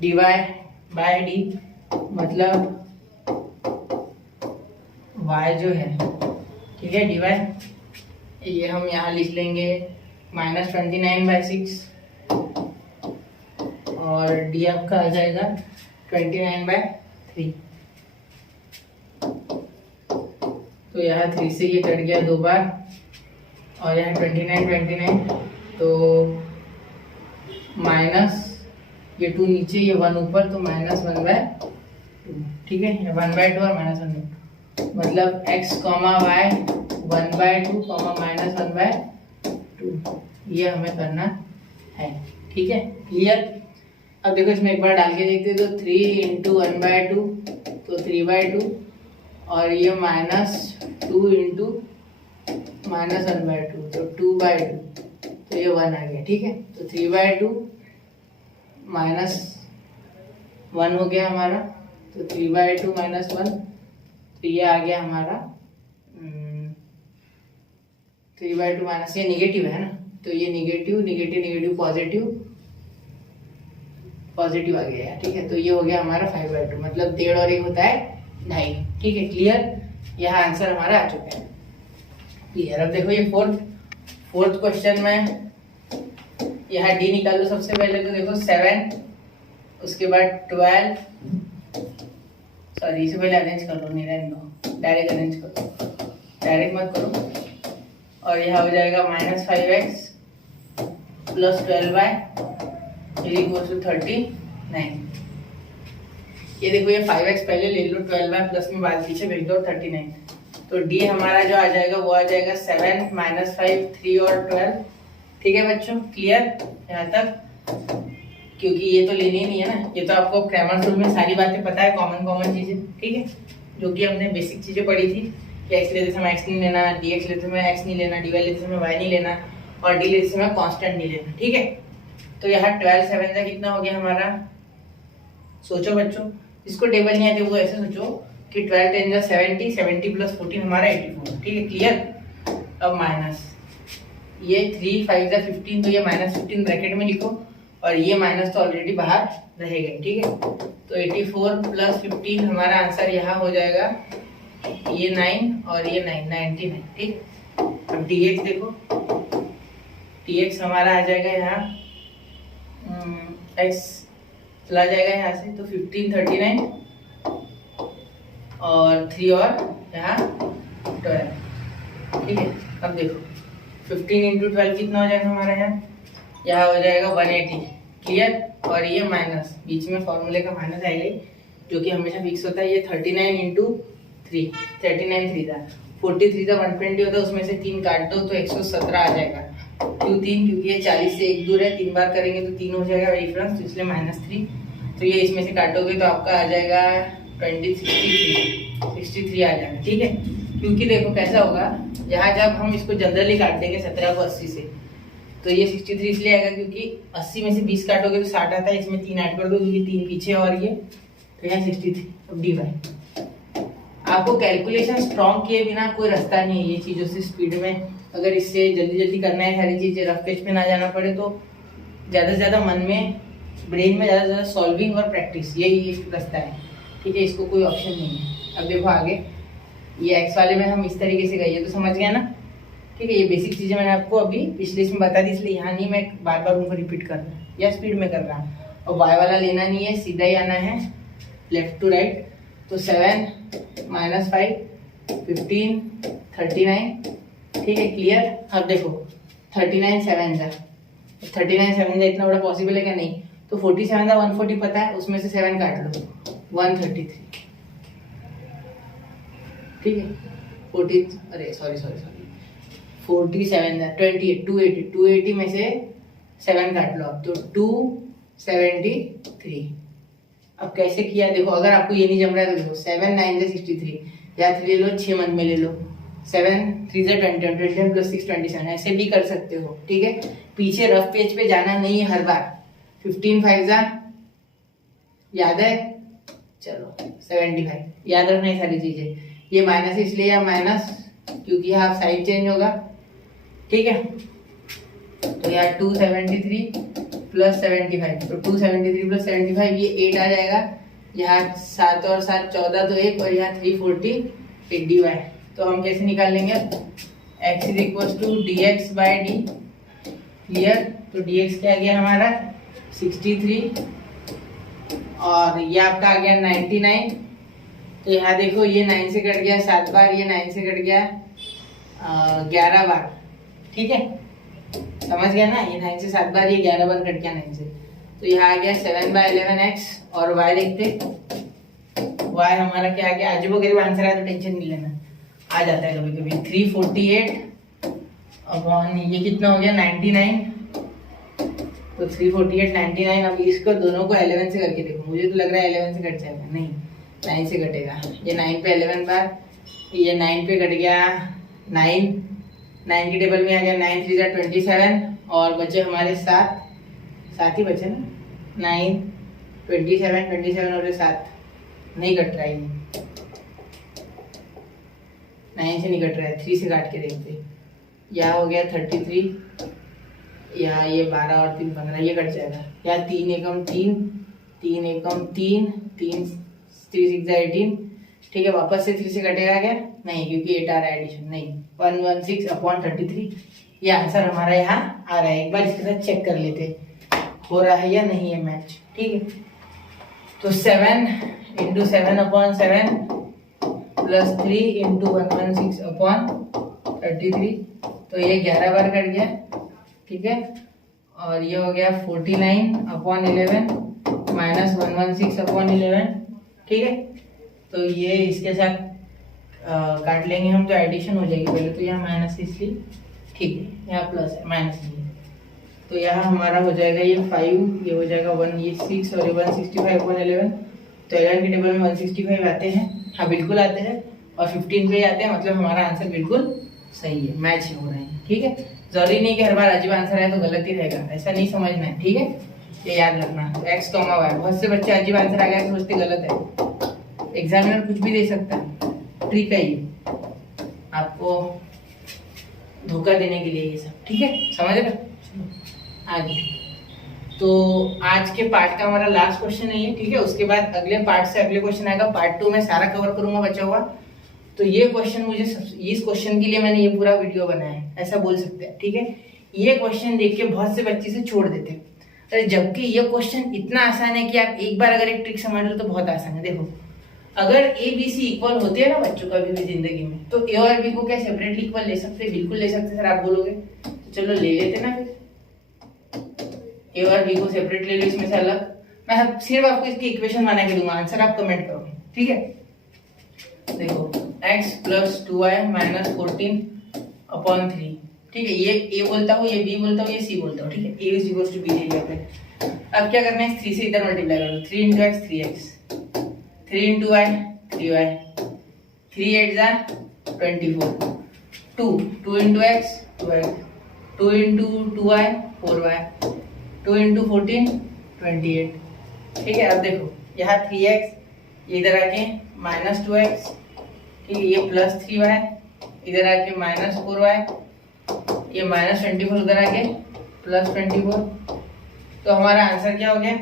dy/d, मतलब y जो है, ठीक है, dy ये हम यहाँ लिख लेंगे -29/6 और d आपका आ जाएगा 29/3। तो यहाँ 3 से ये कट गया 2 बार और यहाँ 29 तो माइनस ये 2 नीचे ये 1 ऊपर तो -1/2, ठीक है, 1/2 और -1/2 मतलब x, y 1/2, -1/2 ये हमें करना है, ठीक है, क्लियर। अब देखो इसमें एक बार डाल के देखते तो 3 × 1/2 तो 3/2 और ये -2 × -1/2 तो 2/2 तो ये 1 आ गया, ठीक है। तो 3/2 -1 हो गया हमारा, तो 3/2 -1 तो ये आ गया हमारा 3/2 माइनस, ये निगेटिव है ना, तो ये निगेटिव पॉजिटिव आ गया, ठीक है। तो ये हो गया हमारा 5/2 मतलब 1.5 और 1 होता है 2.5, ठीक है, क्लियर। यह आंसर हमारा आ चुका है, क्लियर। अब देखो ये फोर्थ क्वेश्चन में यहाँ डी निकाल लो सबसे पहले। तो देखो 7, उसके बाद 12, सॉरी इसे पहले अरेंज कर लो, नहीं रहने दो, डायरेक्ट अरेंज करो, डायरेक्ट मत करो। और यह हो जाएगा -5x + 12y = 39। ये देखो ये 5x पहले ले लो, 12y प्लस में बाद पीछे भेज दो 39। तो d हमारा जो आ जाएगा वो आ जाएगा 7 -5 3 और 12, ठीक है बच्चों, क्लियर यहाँ तक। क्योंकि ये तो लेनी ही नहीं है ना, ये तो आपको ग्रामर स्कूल में सारी बातें पता है, कॉमन चीजें, ठीक है, जो कि हमने बेसिक चीजें पढ़ी थी कि x लेते समय x नहीं लेना, dx लेते समय x नहीं लेना, dy लेते समय y नहीं लेना और d लेते समय कांस्टेंट नहीं लेना, ठीक है। तो यहाँ 12 7 का कितना हो गया हमारा, सोचो बच्चों, इसको टेबल नहीं आते वो ऐसे सोचो कि 12 10 70, 70 + 14 हमारा 84, ठीक है, क्लियर। अब माइनस ये 3 5 15 तो ये -15 ब्रैकेट में लिखो और ये माइनस तो ऑलरेडी बाहर रहेगा, ठीक है। तो 84 + 15 हमारा आंसर यहाँ हो जाएगा ये 9 और ये 9 99, ठीक। अब dx देखो, dx हमारा आ जाएगा यहाँ x चला जाएगा यहाँ से तो 15 39 और 3 और यहाँ 12, ठीक है। अब देखो 15 × 12 कितना हो जाएगा हमारा यहाँ हो जाएगा 180, क्लियर। और ये माइनस बीच में फॉर्मूले का माइनस आएगा जो कि हमेशा फिक्स होता है। ये 39 × 3 39 3 था 43 था 120 होता है, उसमें से 3 काट दो तो 117 आ जाएगा। क्यों 3? क्योंकि ये 40 से 1 दूर है, 3 बार करेंगे तो 3 हो जाएगा डिफरेंस, तो इसलिए -3। तो ये इसमें से काटोगे तो आपका आ जाएगा 63 आ जाएगा, ठीक है। क्योंकि देखो कैसा होगा, यहाँ जब हम इसको जनरली काट देंगे 17 को 80 से तो ये 63 इसलिए आएगा क्योंकि 80 में से 20 काटोगे तो 60 आता है, इसमें 3 ऐड कर दो क्योंकि 3 पीछे और ये, तो यहाँ 63। अब dy आपको कैलकुलेशन स्ट्रॉन्ग किए बिना कोई रास्ता नहीं है ये चीज़ों से स्पीड में, अगर इससे जल्दी करना है सारी चीज़ें, रफ पेज पे ना जाना पड़े तो ज़्यादा से ज़्यादा मन में ब्रेन में ज़्यादा से ज़्यादा सॉल्विंग और प्रैक्टिस, यही एक रास्ता है, ठीक है। इसको कोई ऑप्शन नहीं है। अब देखो आगे ये एक्स वाले में हम इस तरीके से गए तो समझ गया ना, ठीक है। ये बेसिक चीज़ें मैंने आपको अभी पिछले इसमें बता दी, इसलिए यहाँ नहीं मैं बार बार उनको रिपीट कर रहा हूँ या स्पीड में कर रहा हूँ। और वाई वाला लेना नहीं है, सीधा ही आना है लेफ्ट टू राइट। तो 7 -5 15 39, ठीक है, क्लियर। अब देखो 39 7 जा 39 7 जा इतना बड़ा पॉसिबल है क्या? नहीं। तो 47 था 140 पता है, उसमें से 7 काट लो 133, ठीक है। 47 था 28 280 में से 7 काट लो अब तो 273। अब कैसे किया देखो, अगर आपको ये नहीं जम रहा है तो देखो 7 9 63 या 3 ले लो, 6 मंथ में ले लो, 7 3 20 + 6 27, ऐसे भी कर सकते हो, ठीक है। पीछे रफ पेज पे जाना नहीं है हर बार। 15 5 याद है चलो 75, याद रखना ये सारी चीजें। ये माइनस इसलिए या माइनस क्योंकि हाफ साइड चेंज होगा, ठीक है। तो यार 273 प्लस 75, तो 273 प्लस 75 ये 8 आ जाएगा। यहाँ 7 और 7 14 तो 1, और यहाँ 340 dy। तो हम कैसे निकाल लेंगे, x is equal to dx by D, clear. तो dx क्या आ गया हमारा 63, और ये आपका आ गया 99। तो यहाँ देखो ये 9 से कट गया 7 बार, ये 9 से कट गया 11 बार, ठीक है, समझ गया ना। ये 9 से 7 बार, ये 11 बार कट गया 9 से। तो यहाँ आ गया 7/11x, और y देखते, y हमारा क्या आ गया, अजीबोगरीब आंसर है तो टेंशन नहीं लेना, आ जाता है कभी कभी। 348 अपॉन ये कितना हो गया 99, तो 348 99। अब इसको दोनों को 11 से करके देखो, मुझे तो लग रहा है 11 से कट जाएगा, नहीं 9 से कटेगा। ये 9 पे 11 बार, ये 9 पे कट गया 9, 9 की टेबल में आ गया 9 3 27, और बचे हमारे 7 ही बचे ना, 9 27 और 7 नहीं कट रहा है, ये 9 से नहीं कट रहा है, 3 से काट के देखते। यह हो गया 33, या ये 12 और 3 15, ये कट जाएगा। या 3 एकम 3, 3 एकम 3, 3 6 18, ठीक है। वापस से 3 से कटेगा क्या, नहीं, क्योंकि 8 आ रहा है एडिशन, नहीं। 116 अपॉन 33, ये आंसर हमारा यहाँ आ रहा है। एक बार इसके साथ चेक कर लेते हो रहा है या नहीं है मैच, ठीक है। तो 7 into 7 upon 7 plus 3 into 116 upon 33, तो ये 11 बार कट गया, ठीक है। और ये हो गया 49 अपॉन 11 माइनस 116 अपॉन 11, ठीक है। तो ये इसके साथ काट लेंगे हम, तो एडिशन हो जाएगी। पहले तो यहाँ माइनस इसलिए, ठीक है, यहाँ प्लस है, माइनस नहीं है। तो यहाँ हमारा हो जाएगा ये 5, ये हो जाएगा 1, ये 6, और ये 165 अपॉन 11। तो 11 की टेबल में 165 आते हैं, हाँ बिल्कुल आते हैं, और 15 पे आते हैं, मतलब हमारा आंसर बिल्कुल सही है, मैच हो रहे हैं, ठीक है। जरूरी नहीं कि हर बार अजीब आंसर है तो गलत ही रहेगा, ऐसा नहीं समझना है, ठीक है, ये याद रखना। x, y, बहुत से बच्चे अजीब आंसर आ गया तो सोचते गलत है। एग्जामिनर कुछ भी दे सकता है, ट्रिक है ये, आपको धोखा देने के लिए ये सब, ठीक है, समझ रहे। आगे तो आज के पार्ट का हमारा लास्ट क्वेश्चन है ये, ठीक है। उसके बाद अगले पार्ट से अगले क्वेश्चन आएगा, पार्ट 2 में सारा कवर करूंगा बचा हुआ। तो ये क्वेश्चन मुझे इस क्वेश्चन के लिए मैंने ये पूरा वीडियो बनाया है, ऐसा बोल सकते हैं, ठीक है। ये क्वेश्चन देख के बहुत से बच्चे से छोड़ देते हैं, अरे जबकि ये क्वेश्चन इतना आसान है कि आप एक बार अगर एक ट्रिक समझ लो तो बहुत आसान है। देखो, अगर ए बी सी इक्वल होते हैं ना बच्चों कभी भी जिंदगी में, तो ए और बी को क्या सेपरेटली इक्वल ले सकते हैं? बिल्कुल ले सकते सर, आप बोलोगे तो चलो ले लेते ना, फिर ए और बी को सेपरेट ले लो, इसमें से अलग। मैं सिर्फ आपको इसकी इक्वेशन बना के दूंगा, आंसर आप कमेंट करोगे, ठीक है। देखो x plus 2y minus 14 upon 3, ठीक है। ये a बोलता हूँ, ये b बोलता हूँ, ये c बोलता हूँ, ठीक है। a is equal to b ले लिया आपने। अब क्या करना है, 3 से इधर मल्टीप्लाई कर लो, 3 into x 3x, 3 into y 3y, 3 8 जा 24, 2 into x 2x, 2 into 2y 4y, 2 into 14 28, ठीक है। अब देखो यहाँ 3x इधर आके माइनस 2x, ठीक है, ये प्लस 3y इधर आके माइनस 4y, ये माइनस 24 उधर आके प्लस 24। तो हमारा आंसर क्या हो गया,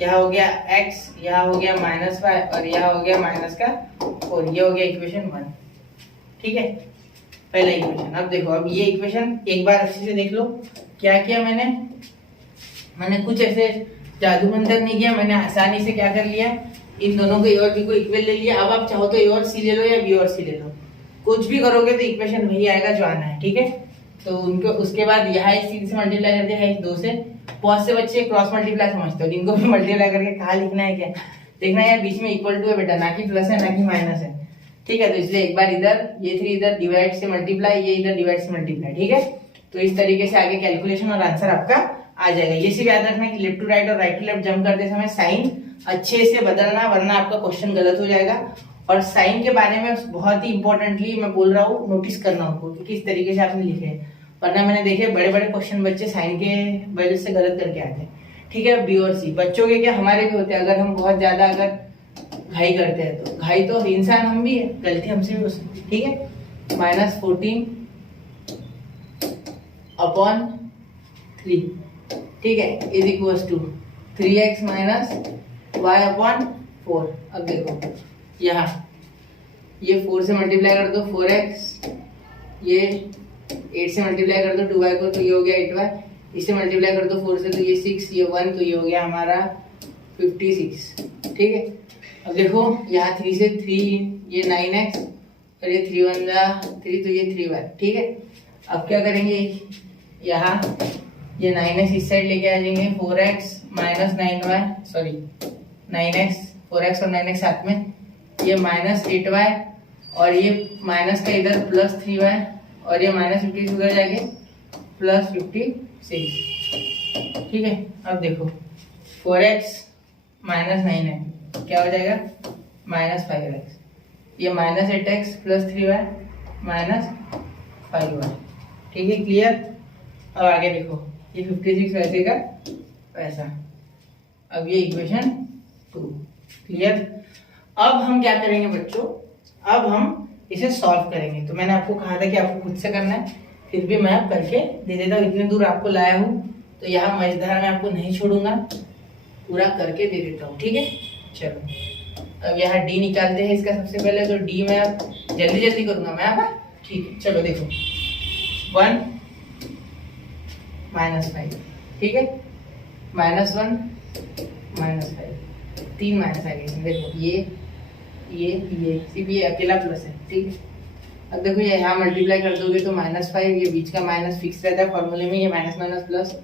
यहाँ हो गया x, यहाँ हो गया माइनस y, और यहाँ हो गया माइनस का 4, ये हो गया इक्वेशन 1, ठीक है, पहला इक्वेशन। अब देखो, अब ये इक्वेशन एक बार अच्छे से देख लो। क्या किया मैंने कुछ ऐसे जादू मंतर नहीं किया, मैंने आसानी से क्या कर लिया, इन दोनों को ए और बी को इक्वल ले लिया। अब आप चाहो तो ए और सी ले लो या बी और सी ले लो, कुछ भी करोगे तो इक्वेशन वही आएगा जो आना है, ठीक है। तो उनको उसके बाद यहाँ इस 3 से मल्टीप्लाई कर दिया है, इस 2 से। बहुत से बच्चे क्रॉस मल्टीप्लाई समझते हो, जिनको भी मल्टीप्लाई करके कहाँ लिखना है, क्या देखना है, बीच में इक्वल टू है बेटा, ना कि प्लस है ना कि माइनस है, ठीक है। तो इसलिए एक बार इधर ये 3 इधर डिवाइड से मल्टीप्लाई, ये इधर डिवाइड से मल्टीप्लाई, ठीक है। तो इस तरीके से आगे कैलकुलेशन और आंसर आपका आ जाएगा। ये सिर्फ याद रखना कि लेफ्ट टू राइट और राइट टू लेफ्ट जंप करते समय साइन अच्छे से बदलना, वरना आपका क्वेश्चन गलत हो जाएगा। और साइन के बारे में बहुत ही इंपॉर्टेंटली मैं बोल रहा हूँ, नोटिस करना उनको कि किस तरीके से आपने लिखे हैं, वरना मैंने देखे बड़े बड़े क्वेश्चन बच्चे साइन के वजह से गलत करके आते हैं, ठीक ठीक है, बी और सी बच्चों के क्या हमारे भी होते हैं, अगर हम बहुत ज्यादा अगर घाई करते हैं तो घाई तो इंसान हम भी है, गलती हमसे भी हो सकती है, ठीक है। -14 अपॉन 3, ठीक है, is equals to 3x minus y upon 4। अब देखो यहाँ ये 4 से मल्टीप्लाई कर दो 4x, ये 8 से मल्टीप्लाई कर दो 2y को तो ये हो गया 8y, इसे मल्टीप्लाई कर दो 4 से तो ये 6, ये 1 तो ये हो गया हमारा 56, ठीक है। अब देखो यहाँ 3 से 3 ये 9x और ये 3 1 जा 3 तो ये 3y, ठीक है। अब क्या करेंगे, यहाँ ये 9x इस साइड लेके आ जाएंगे, 4x minus 9y, sorry 9x 4x और 9x साथ में, ये -8y और ये माइनस का इधर +3y और ये -56 उधर जाके +56, ठीक है। अब देखो 4x माइनस 9 क्या हो जाएगा -5x, ये -8x +3y -5y, ठीक है, क्लियर। अब आगे देखो ये 56 वैसे का वैसा, अब ये इक्वेशन 2, क्लियर। अब हम क्या करेंगे बच्चों, अब हम इसे सॉल्व करेंगे। तो मैंने आपको कहा था कि आपको खुद से करना है, फिर भी मैं आप करके दे देता हूँ, इतने दूर आपको लाया हूँ तो यहाँ मझधार में आपको नहीं छोड़ूंगा, पूरा करके दे देता हूँ, ठीक है। चलो अब यहाँ डी निकालते हैं इसका सबसे पहले, तो डी में आप जल्दी जल्दी करूंगा मैं आप, ठीक है। चलो देखो 1 -5, ठीक है, -1 -5, 3 माइनस आ गए इसमें, देखो ये सिर्फ ये अकेला प्लस है, ठीक है। अब देखो ये यहाँ मल्टीप्लाई कर दोगे तो -5, ये बीच का माइनस फिक्स रहता है फॉर्मूले में, ये माइनस माइनस प्लस,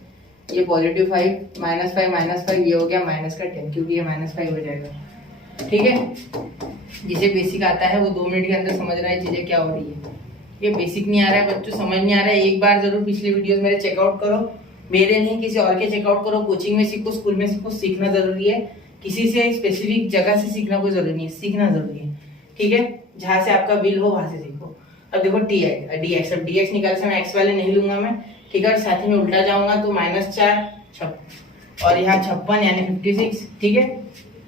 ये +5 -5 ये हो गया -10, क्योंकि ये -5 हो जाएगा, ठीक है। जिसे बेसिक आता है वो 2 मिनट के अंदर समझ रहा है चीजें क्या हो रही है। ये बेसिक नहीं आ रहा है बच्चों, समझ नहीं आ रहा है, एक बार जरूर पिछले वीडियोस मेरे चेकआउट करो, मेरे नहीं किसी और के चेकआउट करो, कोचिंग में सीखो, स्कूल में सीखो, सीखना जरूरी है, किसी से स्पेसिफिक जगह से सीखना कोई जरूरी नहीं है, सीखना जरूरी है, ठीक है। जहां से आपका विल हो वहां से सीखो। अब देखो dx, अब dx निकाल से मैं x वाले नहीं लूंगा मैं, ठीक है, और साथ ही में उल्टा जाऊंगा तो -4 और यहाँ 56 यानी 56, ठीक है।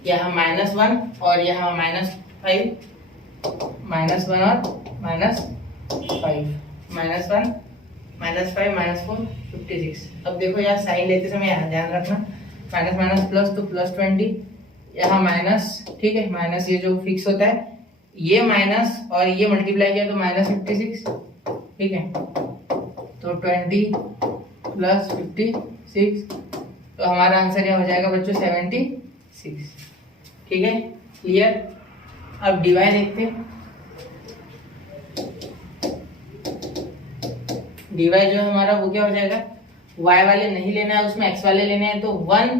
यहाँ -1 और यहाँ -5, -1 और -5, -1 -5 -4 56। अब देखो यहाँ साइन लेते समय यहाँ ध्यान रखना, माइनस माइनस प्लस तो +20, यहाँ माइनस, ठीक है, माइनस ये जो फिक्स होता है ये माइनस और ये मल्टीप्लाई किया तो -56, ठीक है। तो 20 + 56 तो हमारा आंसर यह हो जाएगा बच्चों 76, ठीक है, क्लियर। अब डिवाइड देखते हैं, डिवाइड जो हमारा वो क्या हो जाएगा, y वाले नहीं लेना है उसमें, x वाले लेने हैं, तो 1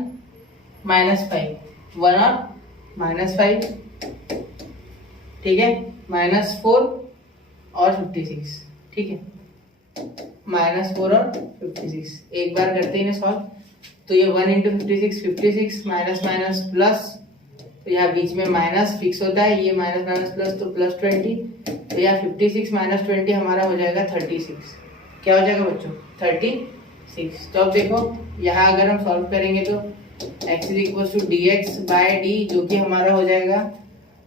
-5, 1 और -5, ठीक है, -4 और 56, ठीक है, -4 और 56। एक बार करते हैं सॉल्व, तो ये 1 × 56 56 माइनस माइनस प्लस, तो यहाँ बीच में माइनस फिक्स होता है, ये माइनस माइनस प्लस तो +20, तो यहाँ 56 - 20 हमारा हो जाएगा 36। क्या हो जाएगा बच्चों 36। तो अब देखो यहाँ अगर हम सॉल्व करेंगे तो x = dx/d, जो कि हमारा हो जाएगा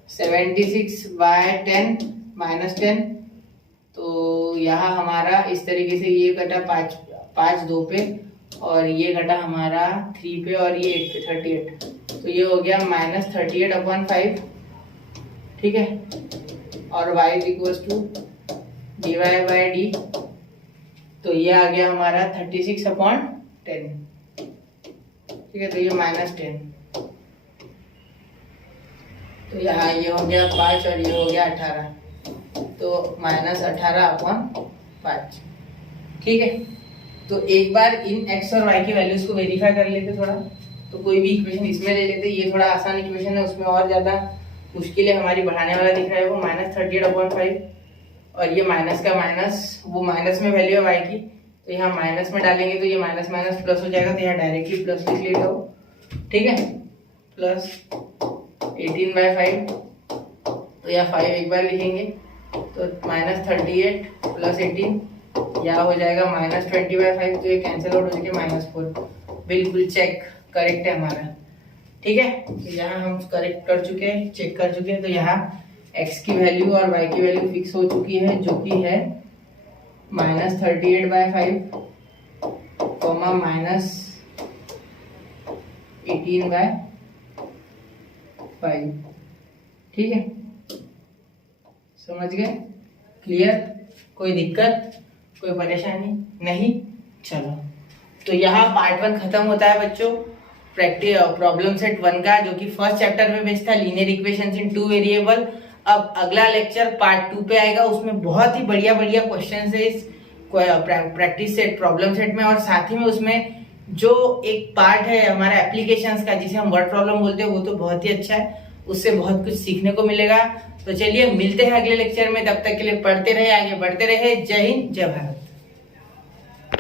76/10 -10। तो यहाँ हमारा इस तरीके से ये कटा 5 2 पे और ये कटा हमारा 3 पे और ये 8 पे 38, तो ये हो गया -38/5, ठीक है। और y = dy/d, तो ये आ गया हमारा 36/10, ठीक है। तो ये -10, तो यहाँ ये हो गया 5 और ये हो गया 18, तो -18/5, ठीक है। तो एक बार इन x और y की वैल्यूज को वेरीफाई कर लेते थोड़ा, तो कोई भी इक्वेशन इसमें ले लेते, ये थोड़ा आसान इक्वेशन है, उसमें और ज्यादा मुश्किल है हमारी, बढ़ाने वाला दिख रहा है वो -38/5, और ये माइनस का माइनस, वो माइनस में वैल्यू है y की, तो यहाँ माइनस में डालेंगे तो ये माइनस माइनस प्लस हो जाएगा, तो यहाँ डायरेक्टली प्लस लिख लेता हूँ, ठीक है, प्लस 18/5, तो यहाँ 5 एक बार लिखेंगे तो -38 + 18, यहाँ हो जाएगा -20/5, तो ये कैंसिल आउट हो जाएगा -4। बिल्कुल चेक करेक्ट है हमारा। ठीक है, तो यहाँ हम करेक्ट कर चुके हैं, चेक कर चुके हैं। तो यहाँ x की वैल्यू और y की वैल्यू फिक्स हो चुकी है, जो कि है -38/5 कॉमा -18/5। ठीक है, समझ गए? क्लियर? कोई दिक्कत, कोई परेशानी नहीं? चलो, तो यहाँ पार्ट 1 खत्म होता है बच्चों प्रैक्टिस प्रॉब्लम सेट 1 का, जो कि फर्स्ट चैप्टर में बेस्ड था, लीनियर इक्वेशंस इन 2 वेरिएबल। अब अगला लेक्चर पार्ट 2 पे आएगा, उसमें बहुत ही बढ़िया बढ़िया क्वेश्चन है इस प्रैक्टिस सेट प्रॉब्लम सेट में, और साथ ही में उसमें जो एक पार्ट है हमारा एप्लीकेशंस का, जिसे हम वर्ड प्रॉब्लम बोलते हैं, वो तो बहुत ही अच्छा है, उससे बहुत कुछ सीखने को मिलेगा। तो चलिए मिलते हैं अगले लेक्चर में, तब तक के लिए पढ़ते रहे, आगे बढ़ते रहे। जय हिंद, जय भारत।